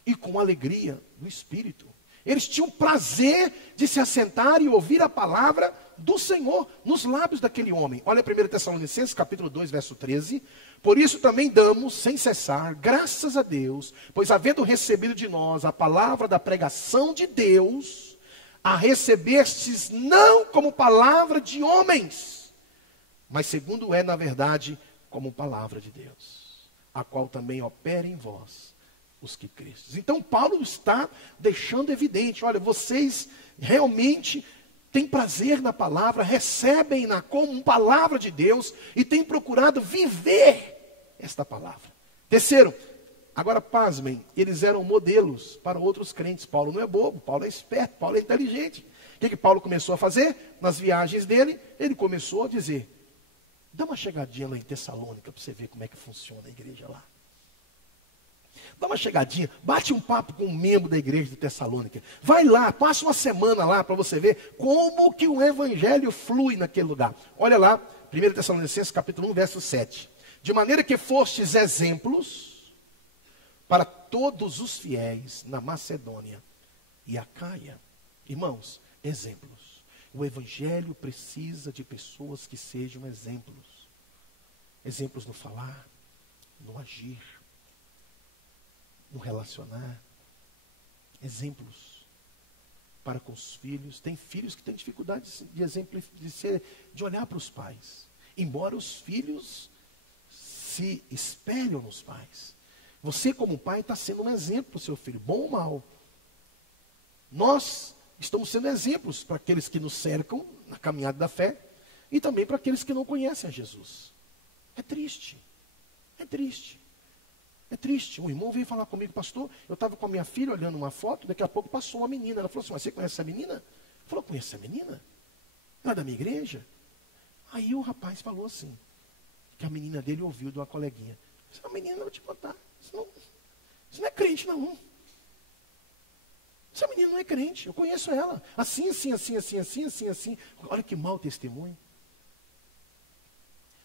e com alegria do Espírito. Eles tinham prazer de se assentar e ouvir a palavra do Senhor nos lábios daquele homem. Olha 1 Tessalonicenses capítulo 2, verso 13. Por isso também damos, sem cessar, graças a Deus, pois havendo recebido de nós a palavra da pregação de Deus, a recebestes não como palavra de homens, mas segundo é, na verdade, como palavra de Deus, a qual também opera em vós os que crestes. Então Paulo está deixando evidente, olha, vocês realmente têm prazer na palavra, recebem-na como palavra de Deus e têm procurado viver esta palavra. Terceiro, agora pasmem, eles eram modelos para outros crentes. Paulo não é bobo, Paulo é esperto, Paulo é inteligente. O que Paulo começou a fazer? Nas viagens dele, ele começou a dizer, dá uma chegadinha lá em Tessalônica para você ver como é que funciona a igreja lá. Dá uma chegadinha, bate um papo com um membro da igreja de Tessalônica. Vai lá, passa uma semana lá para você ver como que o evangelho flui naquele lugar. Olha lá, 1 Tessalonicenses capítulo 1, verso 7. De maneira que fostes exemplos para todos os fiéis na Macedônia e Acaia. Irmãos, exemplos. O evangelho precisa de pessoas que sejam exemplos. Exemplos no falar, no agir, no relacionar. Exemplos para com os filhos. Tem filhos que têm dificuldade de exemplo, de olhar para os pais. Embora os filhos se espelham nos pais. Você como pai está sendo um exemplo para o seu filho, bom ou mal. Nós estamos sendo exemplos para aqueles que nos cercam na caminhada da fé e também para aqueles que não conhecem a Jesus. É triste. É triste. É triste. Um irmão veio falar comigo, pastor, eu estava com a minha filha olhando uma foto, daqui a pouco passou uma menina. Ela falou assim, mas você conhece essa menina? Ele falou, conheço essa menina? Ela é da minha igreja? Aí o rapaz falou assim, que a menina dele ouviu de uma coleguinha. Essa menina, eu vou te contar, isso não é crente não. Essa menina não é crente, eu conheço ela. Assim. Olha que mau testemunho.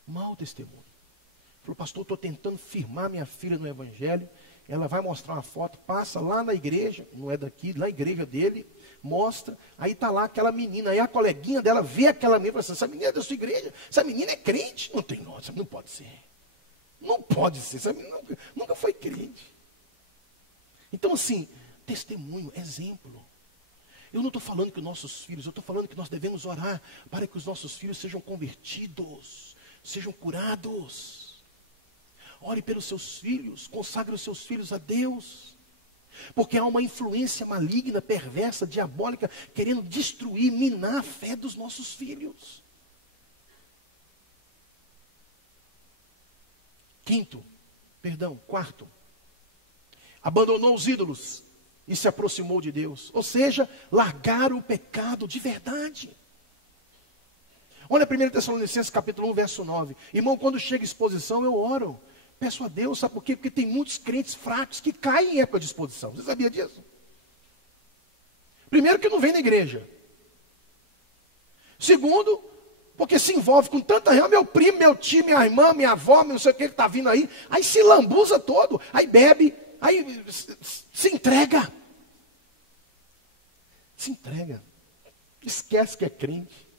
Mau testemunho. Falou, pastor, estou tentando firmar minha filha no evangelho. Ela vai mostrar uma foto, passa lá na igreja, não é daqui, na igreja dele, mostra, aí está lá aquela menina, aí a coleguinha dela vê aquela menina e fala assim, essa menina é da sua igreja, essa menina é crente. Não tem, nossa, não pode ser. Não pode ser, essa menina nunca foi crente. Então assim, testemunho, exemplo. Eu não estou falando que os nossos filhos, eu estou falando que nós devemos orar para que os nossos filhos sejam convertidos, sejam curados. Ore pelos seus filhos, consagre os seus filhos a Deus. Porque há uma influência maligna, perversa, diabólica, querendo destruir, minar a fé dos nossos filhos. Quarto, abandonou os ídolos e se aproximou de Deus. Ou seja, largaram o pecado de verdade. Olha 1 Tessalonicenses capítulo 1, verso 9. Irmão, quando chega a exposição, eu oro. Peço a Deus, sabe por quê? Porque tem muitos crentes fracos que caem em época de exposição. Você sabia disso? Primeiro que não vem na igreja. Segundo, porque se envolve com tanta real, meu primo, meu tio, minha irmã, minha avó, não sei o que está vindo aí. Aí se lambuza todo, aí bebe, aí se entrega. Se entrega. Esquece que é crente.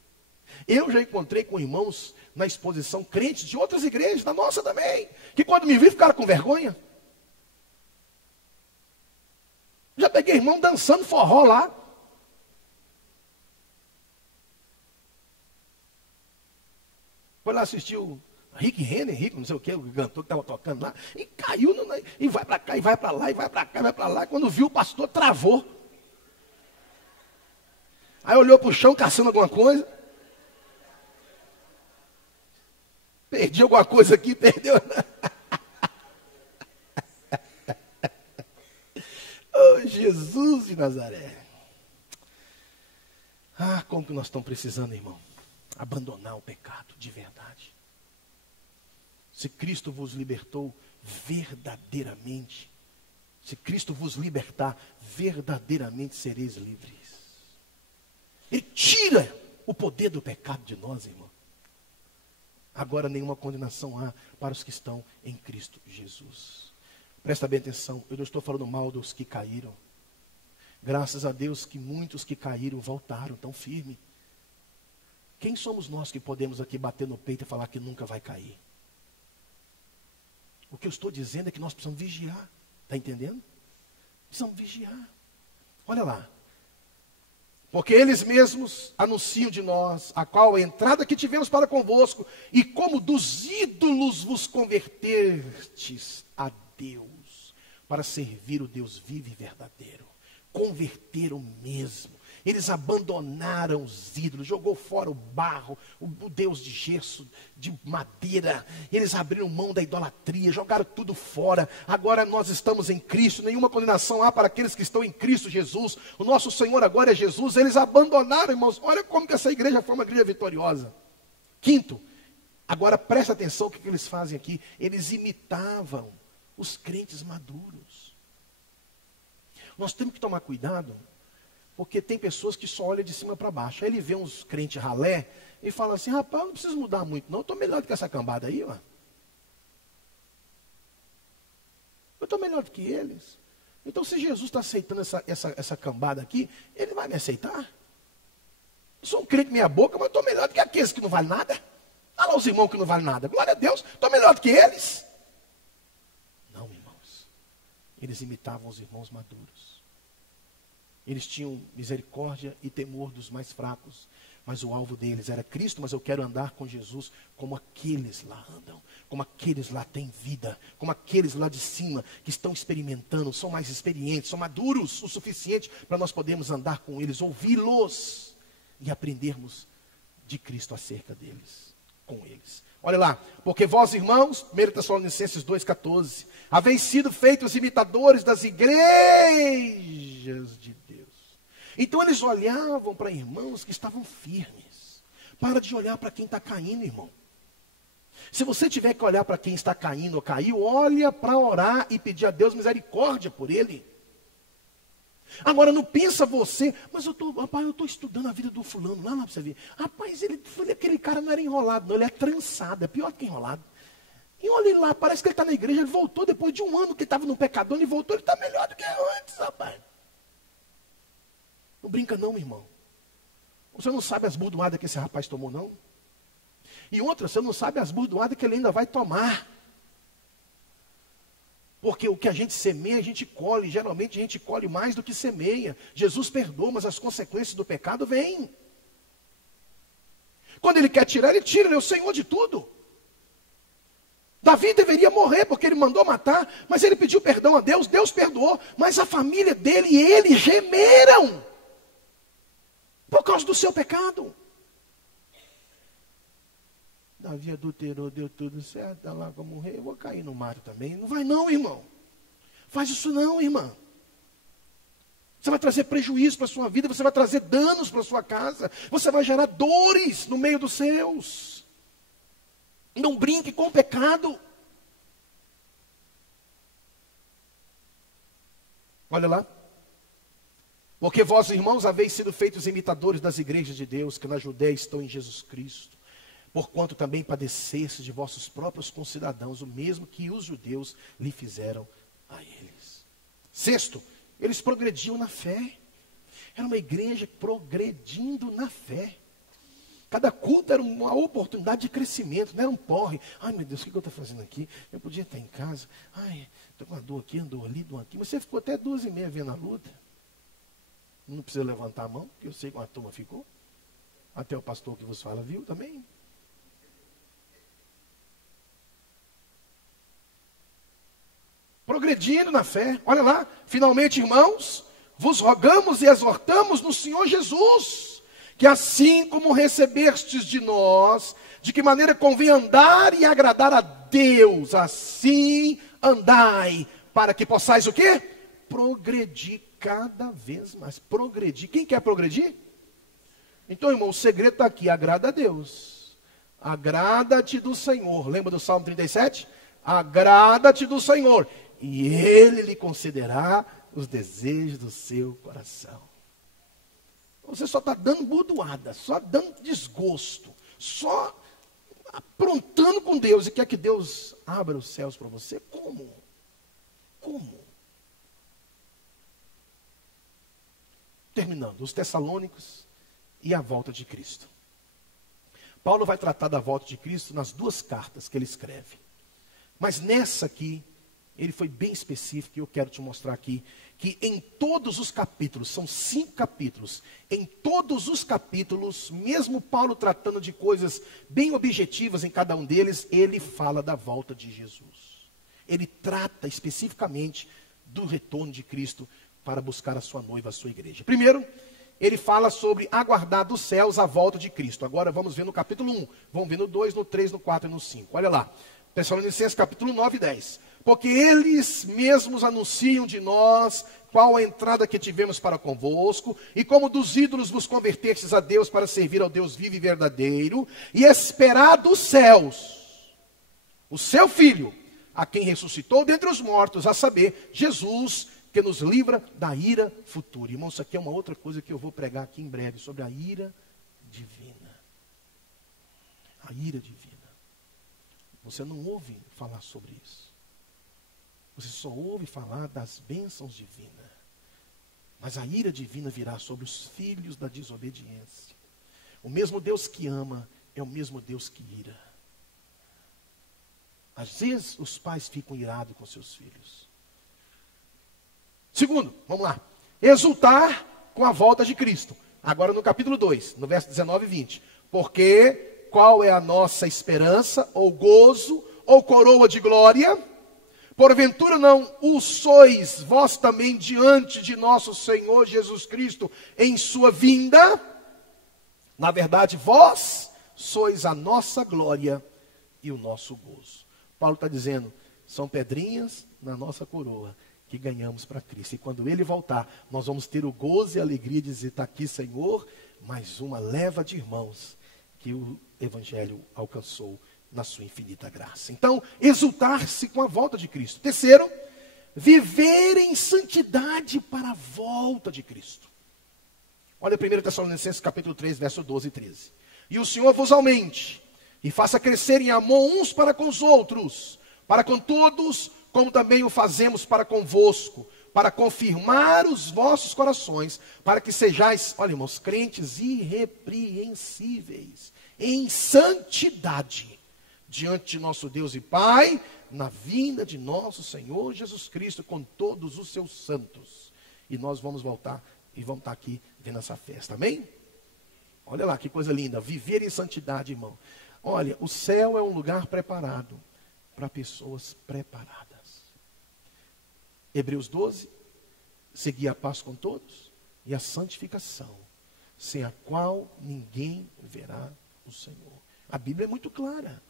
Eu já encontrei com irmãos na exposição, crentes de outras igrejas, da nossa também, que quando me viram ficaram com vergonha. Já peguei irmão dançando forró lá. Foi lá assistir o Rick Renner, não sei o que, o cantor que estava tocando lá, e caiu, e vai para cá, e vai para lá, e vai para cá, e vai para lá. Quando viu o pastor, travou. Aí olhou para o chão, caçando alguma coisa. Perdi alguma coisa aqui, perdeu. Oh, Jesus de Nazaré. Ah, como que nós estamos precisando, irmão, abandonar o pecado de verdade. Se Cristo vos libertou verdadeiramente, se Cristo vos libertar, verdadeiramente sereis livres. Ele tira o poder do pecado de nós, irmão. Agora nenhuma condenação há para os que estão em Cristo Jesus. Presta bem atenção, eu não estou falando mal dos que caíram. Graças a Deus que muitos que caíram voltaram tão firme. Quem somos nós que podemos aqui bater no peito e falar que nunca vai cair? O que eu estou dizendo é que nós precisamos vigiar. Está entendendo? Precisamos vigiar. Olha lá. Porque eles mesmos anunciam de nós a qual a entrada que tivemos para convosco, e como dos ídolos vos convertertes a Deus, para servir o Deus vivo e verdadeiro. Converteram mesmo. Eles abandonaram os ídolos, jogou fora o barro, o Deus de gesso, de madeira. Eles abriram mão da idolatria, jogaram tudo fora. Agora nós estamos em Cristo, nenhuma condenação há para aqueles que estão em Cristo Jesus. O nosso Senhor agora é Jesus. Eles abandonaram, irmãos. Olha como que essa igreja foi uma igreja vitoriosa. Quinto, agora presta atenção o que eles fazem aqui. Eles imitavam os crentes maduros. Nós temos que tomar cuidado, porque tem pessoas que só olham de cima para baixo. Aí ele vê uns crentes ralé e fala assim: rapaz, eu não preciso mudar muito não, eu estou melhor do que essa cambada aí, ó. Eu estou melhor do que eles. Então se Jesus está aceitando essa cambada aqui, ele vai me aceitar? Eu sou um crente meia boca, mas eu estou melhor do que aqueles que não valem nada. Olha lá os irmãos que não valem nada. Glória a Deus, estou melhor do que eles. Não, irmãos. Eles imitavam os irmãos maduros. Eles tinham misericórdia e temor dos mais fracos. Mas o alvo deles era Cristo, mas eu quero andar com Jesus como aqueles lá andam. Como aqueles lá têm vida. Como aqueles lá de cima que estão experimentando, são mais experientes, são maduros o suficiente para nós podermos andar com eles, ouvi-los e aprendermos de Cristo acerca deles, com eles. Olha lá, porque vós, irmãos, 1 Tessalonicenses 2,14, haveis sido feitos imitadores das igrejas de Deus. Então eles olhavam para irmãos que estavam firmes. Para de olhar para quem está caindo, irmão. Se você tiver que olhar para quem está caindo ou caiu, olha para orar e pedir a Deus misericórdia por ele. Agora não pensa você, mas eu estou estudando a vida do fulano, lá para você ver. Rapaz, aquele cara não era enrolado, não, ele é trançado, é pior do que enrolado. E olha ele lá, parece que ele está na igreja, ele voltou depois de um ano que ele estava no pecador, ele voltou, ele está melhor do que antes, rapaz. Não brinca não, meu irmão. Você não sabe as burdoadas que esse rapaz tomou, não? E outra, você não sabe as burdoadas que ele ainda vai tomar. Porque o que a gente semeia, a gente colhe. Geralmente a gente colhe mais do que semeia. Jesus perdoa, mas as consequências do pecado vêm. Quando ele quer tirar, ele tira. Ele é o Senhor de tudo. Davi deveria morrer porque ele mandou matar, mas ele pediu perdão a Deus. Deus perdoou, mas a família dele e ele gemeram por causa do seu pecado. Davi adulterou, deu tudo certo, está lá como rei, eu vou cair no mar também. Não vai não, irmão. Faz isso não, irmã. Você vai trazer prejuízo para a sua vida, você vai trazer danos para a sua casa, você vai gerar dores no meio dos seus. Não brinque com o pecado. Olha lá. Porque vós, irmãos, haveis sido feitos imitadores das igrejas de Deus, que na Judéia estão em Jesus Cristo. Porquanto também padecestes de vossos próprios concidadãos, o mesmo que os judeus lhe fizeram a eles. Sexto, eles progrediam na fé. Era uma igreja progredindo na fé. Cada culto era uma oportunidade de crescimento, não era um porre. Ai, meu Deus, o que eu estou fazendo aqui? Eu podia estar em casa. Ai, estou com uma dor aqui, dor ali, dor aqui. Mas você ficou até 2h30 vendo a luta. Não precisa levantar a mão, porque eu sei como a turma ficou. Até o pastor que vos fala viu também. Progredindo na fé. Olha lá, finalmente, irmãos, vos rogamos e exortamos no Senhor Jesus, que assim como recebestes de nós, de que maneira convém andar e agradar a Deus, assim andai, para que possais o quê? Progredir cada vez mais. Progredir. Quem quer progredir? Então, irmão, o segredo está aqui. Agrada a Deus. Agrada-te do Senhor. Lembra do Salmo 37? Agrada-te do Senhor, e Ele lhe concederá os desejos do seu coração. Você só está dando bordoada, só dando desgosto, só aprontando com Deus e quer que Deus abra os céus para você? Como? Como? Terminando, os Tessalônicos e a volta de Cristo. Paulo vai tratar da volta de Cristo nas duas cartas que ele escreve. Mas nessa aqui, ele foi bem específico, e eu quero te mostrar aqui, que em todos os capítulos, são 5 capítulos, em todos os capítulos, mesmo Paulo tratando de coisas bem objetivas em cada um deles, ele fala da volta de Jesus. Ele trata especificamente do retorno de Cristo para buscar a sua noiva, a sua igreja. Primeiro, ele fala sobre aguardar dos céus a volta de Cristo. Agora vamos ver no capítulo 1, vamos ver no 2, no 3, no 4 e no 5. Olha lá, Tessalonicenses capítulo 9 e 10. Porque eles mesmos anunciam de nós qual a entrada que tivemos para convosco, e como dos ídolos vos convertestes a Deus para servir ao Deus vivo e verdadeiro, e esperar dos céus o seu Filho, a quem ressuscitou dentre os mortos, a saber, Jesus, que nos livra da ira futura. Irmão, isso aqui é uma outra coisa que eu vou pregar aqui em breve, sobre a ira divina. A ira divina. Você não ouve falar sobre isso. Você só ouve falar das bênçãos divinas. Mas a ira divina virá sobre os filhos da desobediência. O mesmo Deus que ama é o mesmo Deus que ira. Às vezes os pais ficam irados com seus filhos. Segundo, vamos lá. Exultar com a volta de Cristo. Agora no capítulo 2, no verso 19 e 20. Porque qual é a nossa esperança, ou gozo, ou coroa de glória? Porventura não o sois vós também diante de nosso Senhor Jesus Cristo em sua vinda? Na verdade, vós sois a nossa glória e o nosso gozo. Paulo está dizendo, são pedrinhas na nossa coroa que ganhamos para Cristo. E quando Ele voltar, nós vamos ter o gozo e a alegria de dizer, está aqui, Senhor, mais uma leva de irmãos que o Evangelho alcançou na sua infinita graça. Então, exultar-se com a volta de Cristo. Terceiro, viver em santidade para a volta de Cristo. Olha 1 Tessalonicenses capítulo 3, verso 12 e 13. E o Senhor vos aumente, e faça crescer em amor uns para com os outros, para com todos, como também o fazemos para convosco, para confirmar os vossos corações, para que sejais, olha irmãos, crentes irrepreensíveis, em santidade, diante de nosso Deus e Pai, na vinda de nosso Senhor Jesus Cristo, com todos os seus santos. E nós vamos voltar e vamos estar aqui vendo essa festa, amém? Olha lá que coisa linda, viver em santidade, irmão. Olha, o céu é um lugar preparado para pessoas preparadas. Hebreus 12, seguir a paz com todos e a santificação, sem a qual ninguém verá o Senhor. A Bíblia é muito clara.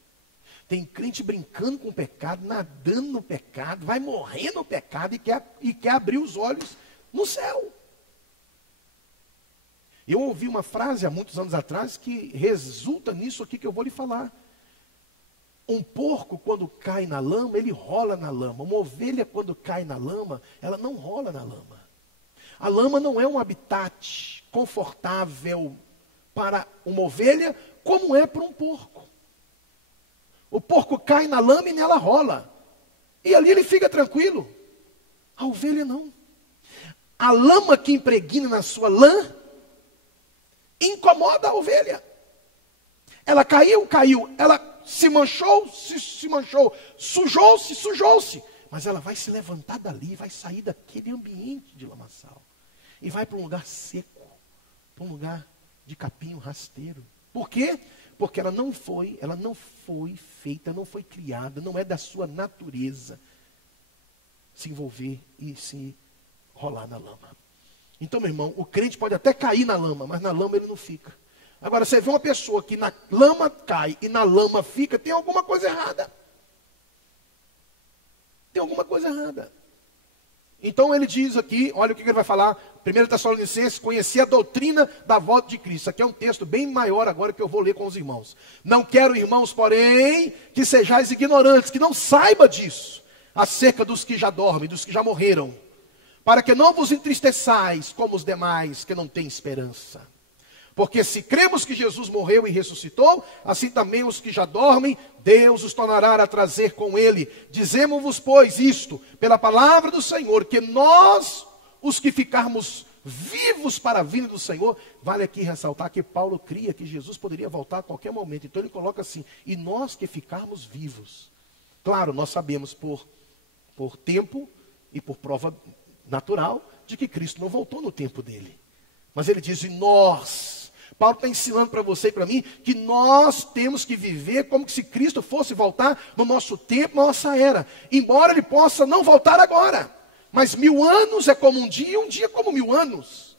Tem crente brincando com o pecado, nadando no pecado, vai morrer no pecado e quer abrir os olhos no céu. Eu ouvi uma frase há muitos anos atrás que resulta nisso aqui que eu vou lhe falar. Um porco, quando cai na lama, ele rola na lama. Uma ovelha, quando cai na lama, ela não rola na lama. A lama não é um habitat confortável para uma ovelha, como é para um porco. O porco cai na lama e nela rola. E ali ele fica tranquilo. A ovelha não. A lama que impregna na sua lã incomoda a ovelha. Ela caiu. Ela se manchou, se manchou. Sujou-se. Mas ela vai se levantar dali, vai sair daquele ambiente de lamaçal. E vai para um lugar seco, para um lugar de capim rasteiro. Por quê? Porque ela não foi feita, não foi criada, não é da sua natureza se envolver e se rolar na lama. Então, meu irmão, o crente pode até cair na lama, mas na lama ele não fica. Agora, você vê uma pessoa que na lama cai e na lama fica, tem alguma coisa errada. Tem alguma coisa errada. Então ele diz aqui, olha o que ele vai falar, 1 Tessalonicenses, conhecer a doutrina da volta de Cristo. Aqui é um texto bem maior agora que eu vou ler com os irmãos. Não quero, irmãos, porém, que sejais ignorantes, que não saiba disso, acerca dos que já dormem, dos que já morreram, para que não vos entristeçais como os demais, que não têm esperança. Porque se cremos que Jesus morreu e ressuscitou, assim também os que já dormem, Deus os tornará a trazer com ele. Dizemos-vos, pois, isto, pela palavra do Senhor, que nós, os que ficarmos vivos para a vinda do Senhor, vale aqui ressaltar que Paulo cria que Jesus poderia voltar a qualquer momento. Então ele coloca assim, e nós que ficarmos vivos. Claro, nós sabemos por tempo e por prova natural de que Cristo não voltou no tempo dele. Mas ele diz, e nós... Paulo está ensinando para você e para mim que nós temos que viver como se Cristo fosse voltar no nosso tempo, na nossa era. Embora ele possa não voltar agora. Mas 1000 anos é como um dia como 1000 anos.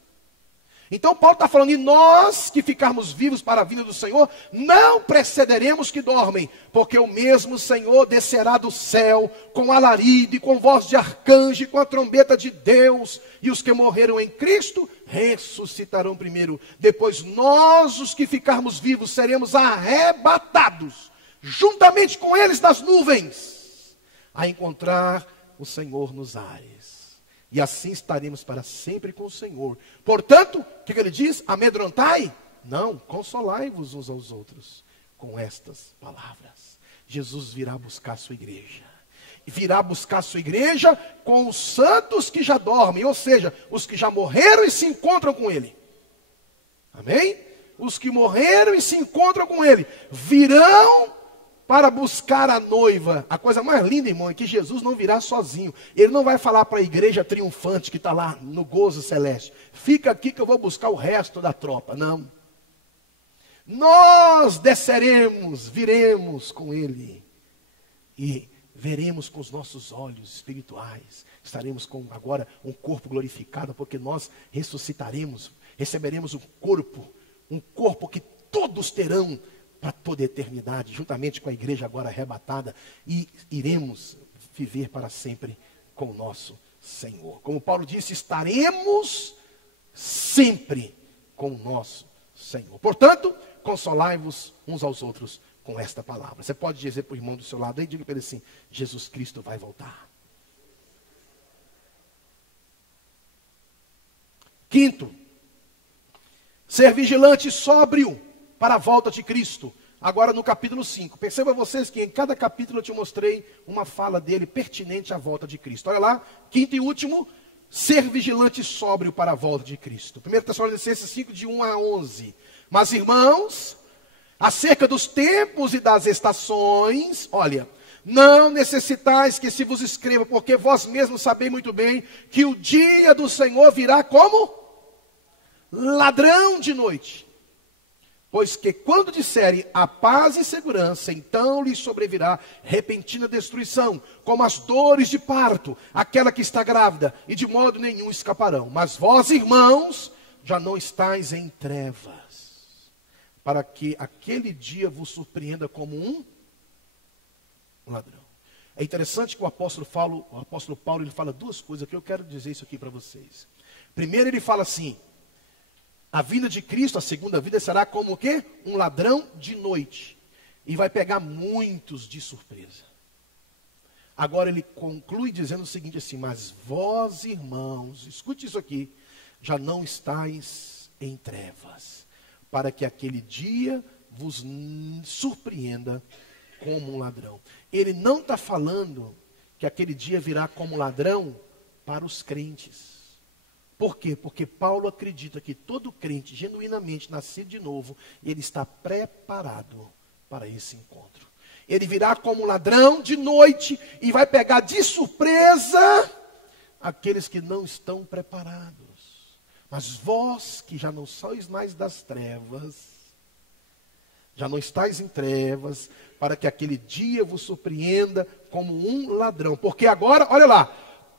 Então Paulo está falando, e nós que ficarmos vivos para a vinda do Senhor, não precederemos que dormem, porque o mesmo Senhor descerá do céu, com alarido e com voz de arcanjo, e com a trombeta de Deus, e os que morreram em Cristo ressuscitarão primeiro. Depois nós, os que ficarmos vivos, seremos arrebatados, juntamente com eles nas nuvens, a encontrar o Senhor nos ares. E assim estaremos para sempre com o Senhor. Portanto, o que ele diz? Amedrontai? Não, consolai-vos uns aos outros com estas palavras. Jesus virá buscar a sua igreja. E virá buscar a sua igreja com os santos que já dormem. Ou seja, os que já morreram e se encontram com ele. Amém? Os que morreram e se encontram com ele. Virão para buscar a noiva. A coisa mais linda, irmão, é que Jesus não virá sozinho. Ele não vai falar para a igreja triunfante que está lá no gozo celeste. Fica aqui que eu vou buscar o resto da tropa. Não. Nós desceremos, viremos com ele. E veremos com os nossos olhos espirituais. Estaremos com agora um corpo glorificado, porque nós ressuscitaremos. Receberemos um corpo que todos terão para toda a eternidade, juntamente com a igreja agora arrebatada, e iremos viver para sempre com o nosso Senhor. Como Paulo disse, estaremos sempre com o nosso Senhor. Portanto, consolai-vos uns aos outros com esta palavra. Você pode dizer para o irmão do seu lado, e diga para ele assim, Jesus Cristo vai voltar. Quinto, ser vigilante e sóbrio para a volta de Cristo. Agora no capítulo 5. Perceba vocês que em cada capítulo eu te mostrei uma fala dele pertinente à volta de Cristo. Olha lá, quinto e último, ser vigilante e sóbrio para a volta de Cristo. 1 Tessalonicenses 5, de 1 a 11. Mas irmãos, acerca dos tempos e das estações, olha, não necessitais que se vos escreva, porque vós mesmos sabeis muito bem que o dia do Senhor virá como ladrão de noite. Pois que quando disserem a paz e segurança, então lhes sobrevirá repentina destruição, como as dores de parto, aquela que está grávida, e de modo nenhum escaparão. Mas vós, irmãos, já não estáis em trevas, para que aquele dia vos surpreenda como um ladrão. É interessante que o apóstolo Paulo ele fala duas coisas, que eu quero dizer isso aqui para vocês. Primeiro ele fala assim, a vinda de Cristo, a segunda vinda, será como o quê? Um ladrão de noite. E vai pegar muitos de surpresa. Agora ele conclui dizendo o seguinte assim, mas vós, irmãos, escute isso aqui, já não estáis em trevas, para que aquele dia vos surpreenda como um ladrão. Ele não está falando que aquele dia virá como ladrão para os crentes. Por quê? Porque Paulo acredita que todo crente genuinamente nascido de novo, ele está preparado para esse encontro. Ele virá como ladrão de noite e vai pegar de surpresa aqueles que não estão preparados. Mas vós que já não sois mais das trevas, já não estáis em trevas, para que aquele dia vos surpreenda como um ladrão. Porque agora, olha lá,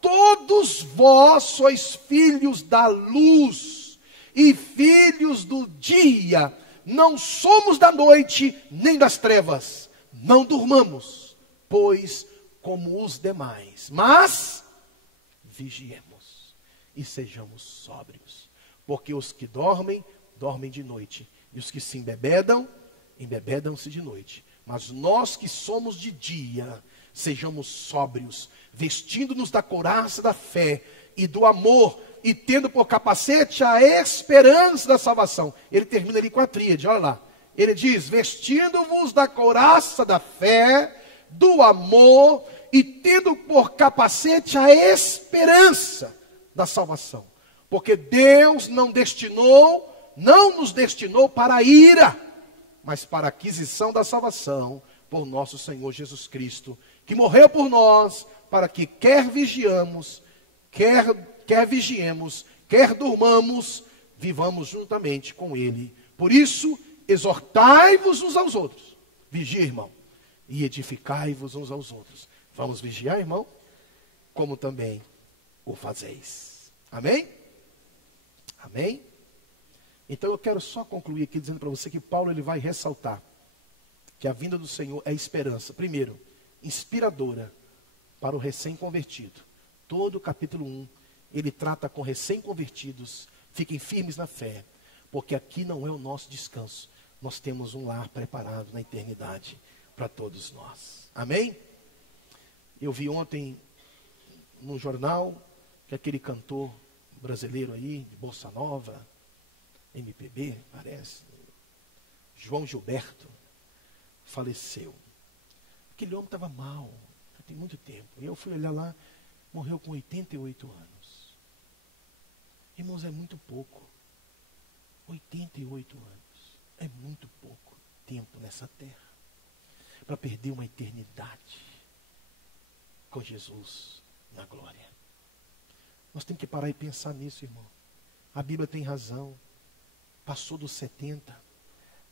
todos vós sois filhos da luz e filhos do dia. não somos da noite nem das trevas. Não durmamos, pois como os demais, mas vigiemos e sejamos sóbrios. Porque os que dormem, dormem de noite. E os que se embebedam, embebedam-se de noite. Mas nós que somos de dia, sejamos sóbrios, vestindo-nos da couraça da fé e do amor, e tendo por capacete a esperança da salvação. Ele termina ali com a tríade, olha lá. Ele diz, vestindo-vos da couraça da fé, do amor, e tendo por capacete a esperança da salvação. Porque Deus não nos destinou para a ira, mas para a aquisição da salvação por nosso Senhor Jesus Cristo, que morreu por nós, para que quer vigiemos, quer durmamos, vivamos juntamente com Ele. Por isso, exortai-vos uns aos outros. Vigia, irmão, e edificai-vos uns aos outros. Vamos vigiar, irmão? Como também o fazeis. Amém? Amém? Então eu quero só concluir aqui dizendo para você que Paulo ele vai ressaltar que a vinda do Senhor é esperança. Primeiro, inspiradora para o recém-convertido. Todo o capítulo 1, ele trata com recém-convertidos. Fiquem firmes na fé, porque aqui não é o nosso descanso. Nós temos um lar preparado na eternidade para todos nós. Amém? Eu vi ontem no jornal que aquele cantor brasileiro aí, de Bossa Nova, MPB, parece, João Gilberto, faleceu. Aquele homem estava mal, já tem muito tempo. E eu fui olhar lá, morreu com 88 anos. Irmãos, é muito pouco. 88 anos. É muito pouco tempo nessa terra para perder uma eternidade com Jesus na glória. Nós temos que parar e pensar nisso, irmão. A Bíblia tem razão. Passou dos 70,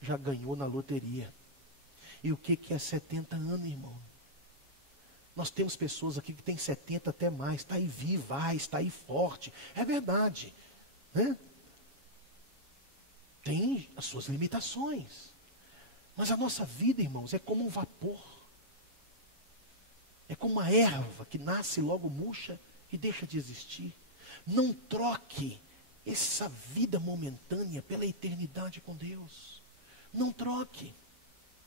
já ganhou na loteria. E o que é 70 anos, irmão? Nós temos pessoas aqui que têm 70 até mais, está aí viva, está aí forte. É verdade, né? Tem as suas limitações. Mas a nossa vida, irmãos, é como um vapor. É como uma erva que nasce logo murcha e deixa de existir. Não troque essa vida momentânea pela eternidade com Deus. Não troque.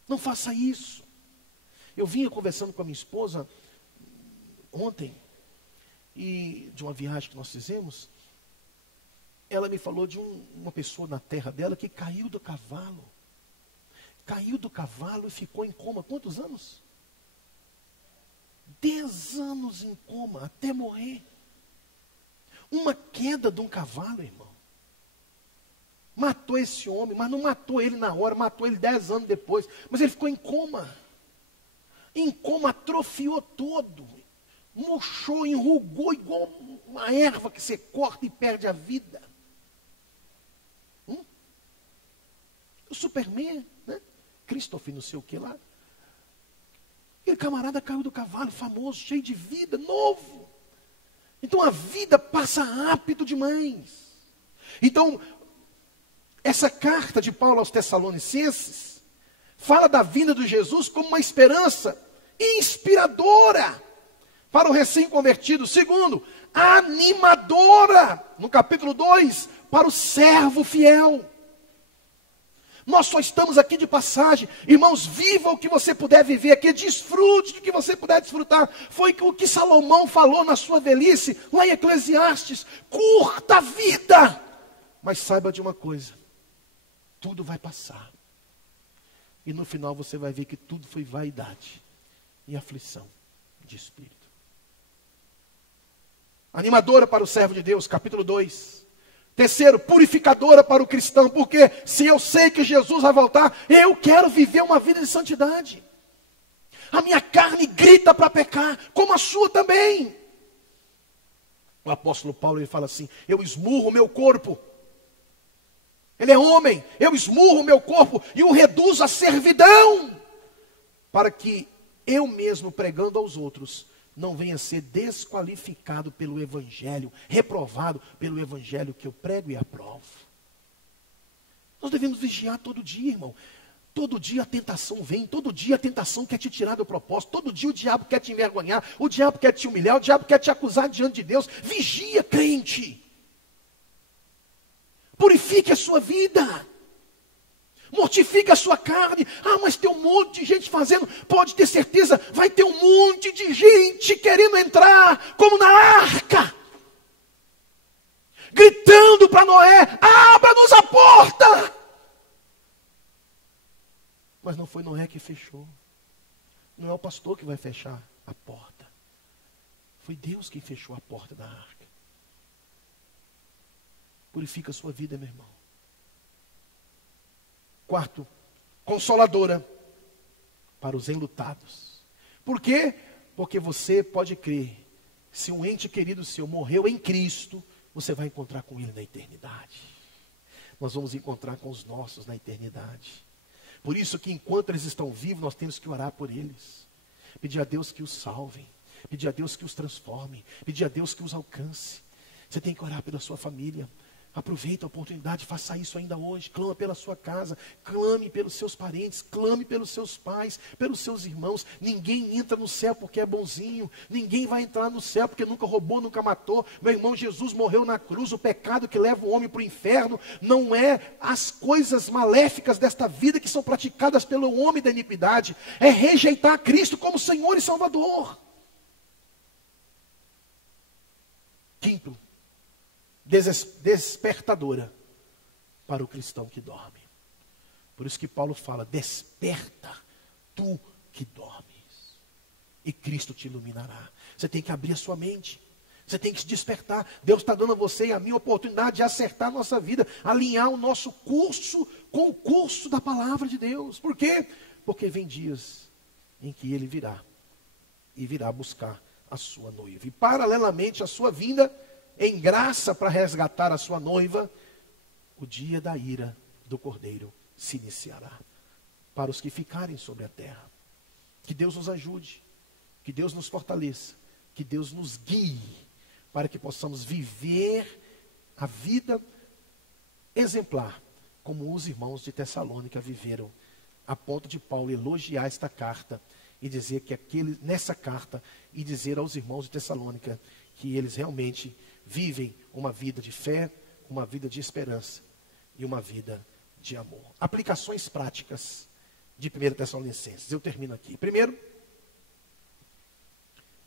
Não faça isso. Eu vinha conversando com a minha esposa ontem, e de uma viagem que nós fizemos, ela me falou de uma pessoa na terra dela que caiu do cavalo. Caiu do cavalo e ficou em coma. Quantos anos? 10 anos em coma, até morrer. Uma queda de um cavalo, irmão. Matou esse homem, mas não matou ele na hora, matou ele 10 anos depois. Mas ele ficou em coma. Em coma, atrofiou todo. Murchou, enrugou, igual uma erva que você corta e perde a vida. O Superman, né? Christopher, não sei o que lá. Aquele camarada caiu do cavalo, famoso, cheio de vida, novo. Então a vida passa rápido demais. Então, essa carta de Paulo aos Tessalonicenses fala da vinda de Jesus como uma esperança inspiradora para o recém-convertido. Segundo, animadora, no capítulo 2, para o servo fiel. Nós só estamos aqui de passagem. Irmãos, viva o que você puder viver aqui. Desfrute do que você puder desfrutar. Foi o que Salomão falou na sua velhice, lá em Eclesiastes. Curta a vida. Mas saiba de uma coisa. Tudo vai passar. E no final você vai ver que tudo foi vaidade e aflição de espírito. Animadora para o servo de Deus, capítulo 2. Terceiro, purificadora para o cristão, porque se eu sei que Jesus vai voltar, eu quero viver uma vida de santidade. A minha carne grita para pecar, como a sua também. O apóstolo Paulo ele fala assim: eu esmurro o meu corpo. Ele é homem, eu esmurro o meu corpo e o reduzo à servidão, para que eu mesmo pregando aos outros não venha ser desqualificado pelo evangelho, reprovado pelo evangelho que eu prego e aprovo. Nós devemos vigiar todo dia, irmão. Todo dia a tentação vem, todo dia a tentação quer te tirar do propósito, todo dia o diabo quer te envergonhar, o diabo quer te humilhar, o diabo quer te acusar diante de Deus. Vigia, crente. Purifique a sua vida. Mortifique a sua carne. Ah, mas tem um monte de gente fazendo. Pode ter certeza, vai ter um monte de gente querendo entrar, como na arca. Gritando para Noé, abra-nos a porta. Mas não foi Noé que fechou. Não é o pastor que vai fechar a porta. Foi Deus quem fechou a porta da arca. Purifica a sua vida, meu irmão. Quarto, consoladora para os enlutados. Por quê? Porque você pode crer, se um ente querido seu morreu em Cristo, você vai encontrar com ele na eternidade. Nós vamos encontrar com os nossos na eternidade. Por isso que enquanto eles estão vivos, nós temos que orar por eles. Pedir a Deus que os salvem. Pedir a Deus que os transforme. Pedir a Deus que os alcance. Você tem que orar pela sua família. Aproveita a oportunidade, faça isso ainda hoje. Clama pela sua casa, clame pelos seus parentes, clame pelos seus pais, pelos seus irmãos. Ninguém entra no céu porque é bonzinho. Ninguém vai entrar no céu porque nunca roubou, nunca matou. Meu irmão, Jesus morreu na cruz. O pecado que leva o homem para o inferno não é as coisas maléficas desta vida que são praticadas pelo homem da iniquidade. É rejeitar Cristo como Senhor e Salvador. Quinto, despertadora para o cristão que dorme. Por isso que Paulo fala, desperta tu que dormes, e Cristo te iluminará. Você tem que abrir a sua mente, você tem que se despertar. Deus está dando a você e a mim a oportunidade de acertar a nossa vida, alinhar o nosso curso com o curso da palavra de Deus. Por quê? Porque vem dias em que Ele virá, e virá buscar a sua noiva. E paralelamente à sua vinda, em graça para resgatar a sua noiva, o dia da ira do Cordeiro se iniciará para os que ficarem sobre a terra. Que Deus nos ajude, que Deus nos fortaleça, que Deus nos guie, para que possamos viver a vida exemplar, como os irmãos de Tessalônica viveram, a ponto de Paulo elogiar esta carta e dizer que nessa carta, e dizer aos irmãos de Tessalônica que eles realmente vivem uma vida de fé, uma vida de esperança e uma vida de amor. Aplicações práticas de 1 Tessalonicenses. Eu termino aqui. Primeiro,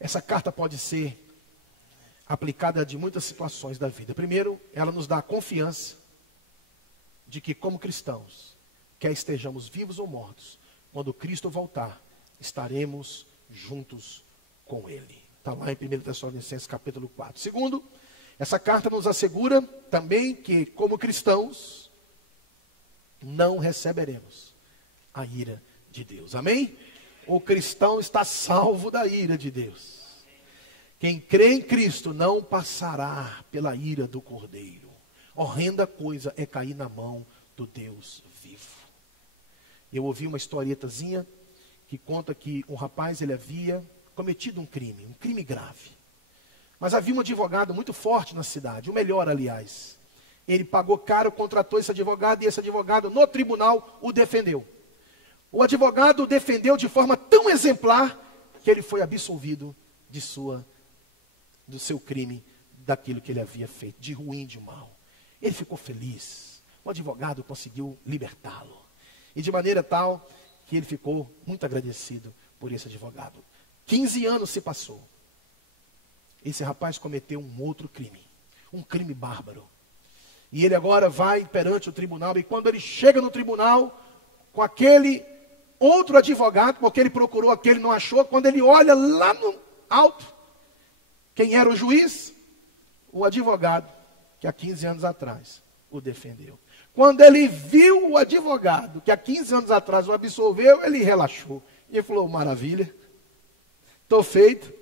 essa carta pode ser aplicada de muitas situações da vida. Primeiro, ela nos dá a confiança de que, como cristãos, quer estejamos vivos ou mortos, quando Cristo voltar, estaremos juntos com Ele. Está lá em 1 Tessalonicenses capítulo 4. Segundo, essa carta nos assegura também que, como cristãos, não receberemos a ira de Deus. Amém? O cristão está salvo da ira de Deus. Quem crê em Cristo não passará pela ira do Cordeiro. Horrenda coisa é cair na mão do Deus vivo. Eu ouvi uma historietazinha que conta que um rapaz, ele havia cometido um crime grave. Mas havia um advogado muito forte na cidade, o melhor, aliás. Ele pagou caro, contratou esse advogado, e esse advogado, no tribunal, o defendeu. O advogado o defendeu de forma tão exemplar, que ele foi absolvido do seu crime, daquilo que ele havia feito, de ruim, de mal. Ele ficou feliz. O advogado conseguiu libertá-lo. E de maneira tal, que ele ficou muito agradecido por esse advogado. 15 anos se passou. Esse rapaz cometeu um outro crime, um crime bárbaro. E ele agora vai perante o tribunal, e quando ele chega no tribunal, com aquele outro advogado, porque ele procurou aquele, não achou, quando ele olha lá no alto, quem era o juiz? O advogado, que há 15 anos atrás o defendeu. Quando ele viu o advogado, que há 15 anos atrás o absolveu, ele relaxou. E ele falou, maravilha, estou feito.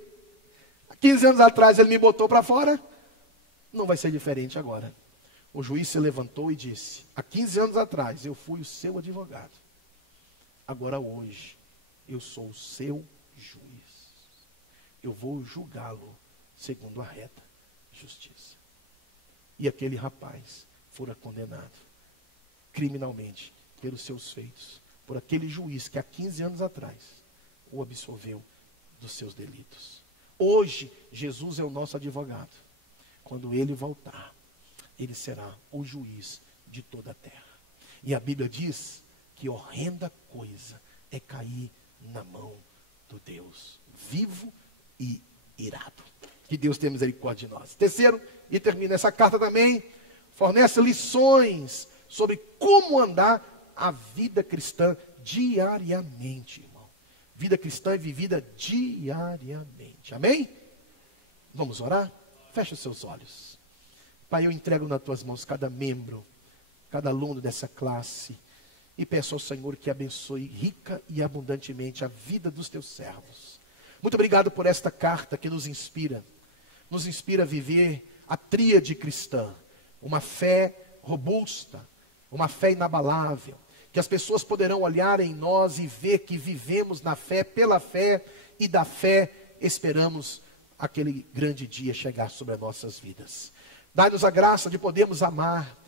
15 anos atrás ele me botou para fora, não vai ser diferente agora. O juiz se levantou e disse, há 15 anos atrás eu fui o seu advogado. Agora hoje eu sou o seu juiz. Eu vou julgá-lo segundo a reta justiça. E aquele rapaz fora condenado. criminalmente pelos seus feitos, por aquele juiz que há 15 anos atrás o absolveu dos seus delitos. Hoje, Jesus é o nosso advogado. Quando ele voltar, ele será o juiz de toda a terra. E a Bíblia diz que horrenda coisa é cair na mão do Deus vivo e irado. Que Deus tenha misericórdia de nós. Terceiro, e termina essa carta também, fornece lições sobre como andar a vida cristã diariamente, irmão. Vida cristã é vivida diariamente. Amém? Vamos orar? Feche os seus olhos. Pai, eu entrego nas tuas mãos cada membro, cada aluno dessa classe, e peço ao Senhor que abençoe rica e abundantemente a vida dos teus servos. Muito obrigado por esta carta que nos inspira a viver a tríade cristã, uma fé robusta, uma fé inabalável, que as pessoas poderão olhar em nós e ver que vivemos na fé, pela fé, e da fé esperamos aquele grande dia chegar sobre as nossas vidas. Dai-nos a graça de podermos amar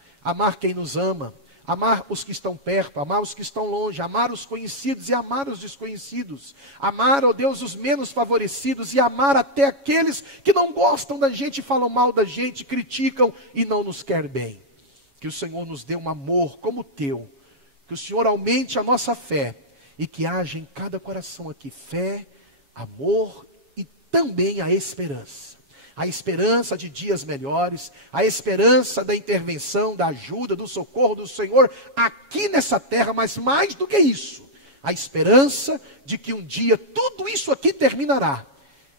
quem nos ama, amar os que estão perto, amar os que estão longe, amar os conhecidos e amar os desconhecidos, amar, ó Deus, os menos favorecidos e amar até aqueles que não gostam da gente, falam mal da gente, criticam e não nos querem bem. Que o Senhor nos dê um amor como o teu, que o Senhor aumente a nossa fé e que haja em cada coração aqui fé, amor e também a esperança. A esperança de dias melhores, a esperança da intervenção, da ajuda, do socorro do Senhor aqui nessa terra, mas mais do que isso, a esperança de que um dia tudo isso aqui terminará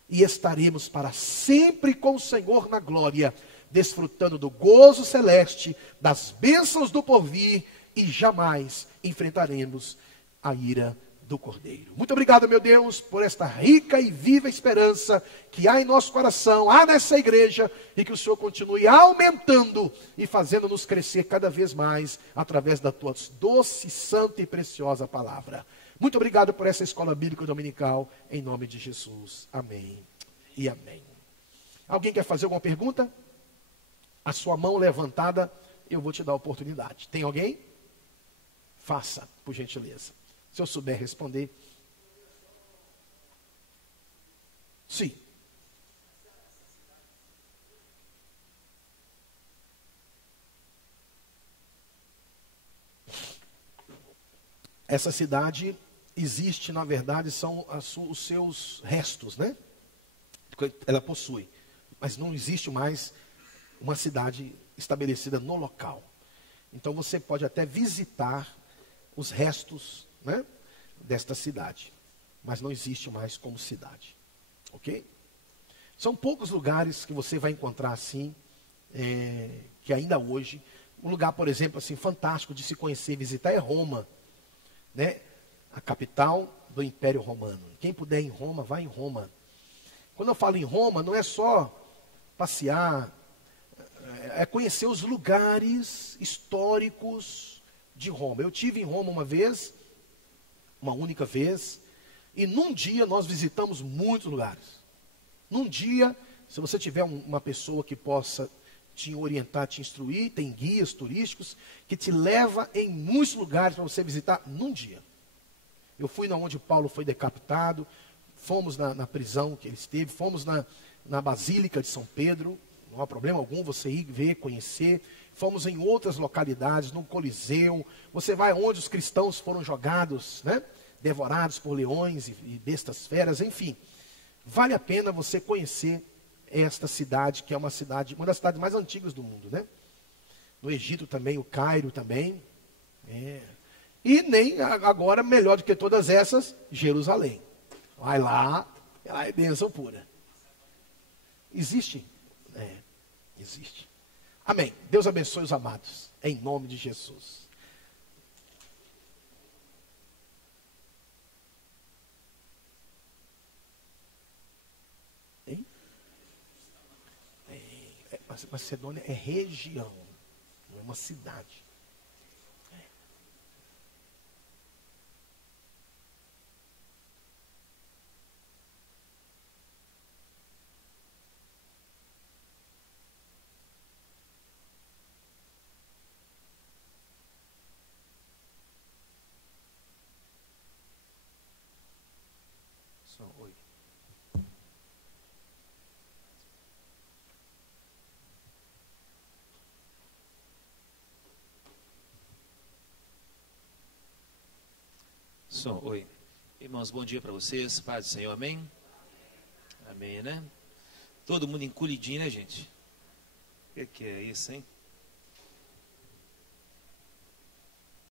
e estaremos para sempre com o Senhor na glória, desfrutando do gozo celeste, das bênçãos do porvir e jamais enfrentaremos a ira do Cordeiro. Muito obrigado, meu Deus, por esta rica e viva esperança que há em nosso coração, há nessa igreja, e que o Senhor continue aumentando e fazendo-nos crescer cada vez mais através da tua doce, santa e preciosa palavra. Muito obrigado por essa escola bíblica dominical, em nome de Jesus. Amém e amém. Alguém quer fazer alguma pergunta? A sua mão levantada, eu vou te dar a oportunidade. Tem alguém? Faça, por gentileza. Se eu souber responder. Sim. Essa cidade existe, na verdade, são os seus restos, né? Ela possui. Mas não existe mais uma cidade estabelecida no local. Então você pode até visitar os restos, né, desta cidade, mas não existe mais como cidade, ok? São poucos lugares que você vai encontrar assim, que ainda hoje, um lugar, por exemplo, assim, fantástico de se conhecer, visitar é Roma, né? A capital do Império Romano. Quem puder ir em Roma, vai em Roma. Quando eu falo em Roma, não é só passear, é conhecer os lugares históricos de Roma. Eu tive em Roma uma única vez, e num dia nós visitamos muitos lugares. Num dia, se você tiver uma pessoa que possa te orientar, te instruir, tem guias turísticos, que te leva em muitos lugares para você visitar num dia. Eu fui na onde Paulo foi decapitado, fomos na prisão que ele esteve, fomos na Basílica de São Pedro, não há problema algum você ir ver, conhecer. Fomos em outras localidades, no Coliseu. Você vai onde os cristãos foram jogados, né? Devorados por leões e bestas feras, enfim. Vale a pena você conhecer esta cidade, que é uma das cidades mais antigas do mundo, né? No Egito também, o Cairo também. E nem agora, melhor do que todas essas, Jerusalém. Vai lá é bênção pura. Existe? Existe. Amém. Deus abençoe os amados, em nome de Jesus. Hein? Macedônia é região, não é uma cidade. Som, oi. Irmãos, bom dia para vocês. Paz do Senhor, amém? Amém, né? Todo mundo encolhidinho, né, gente? O que é isso, hein?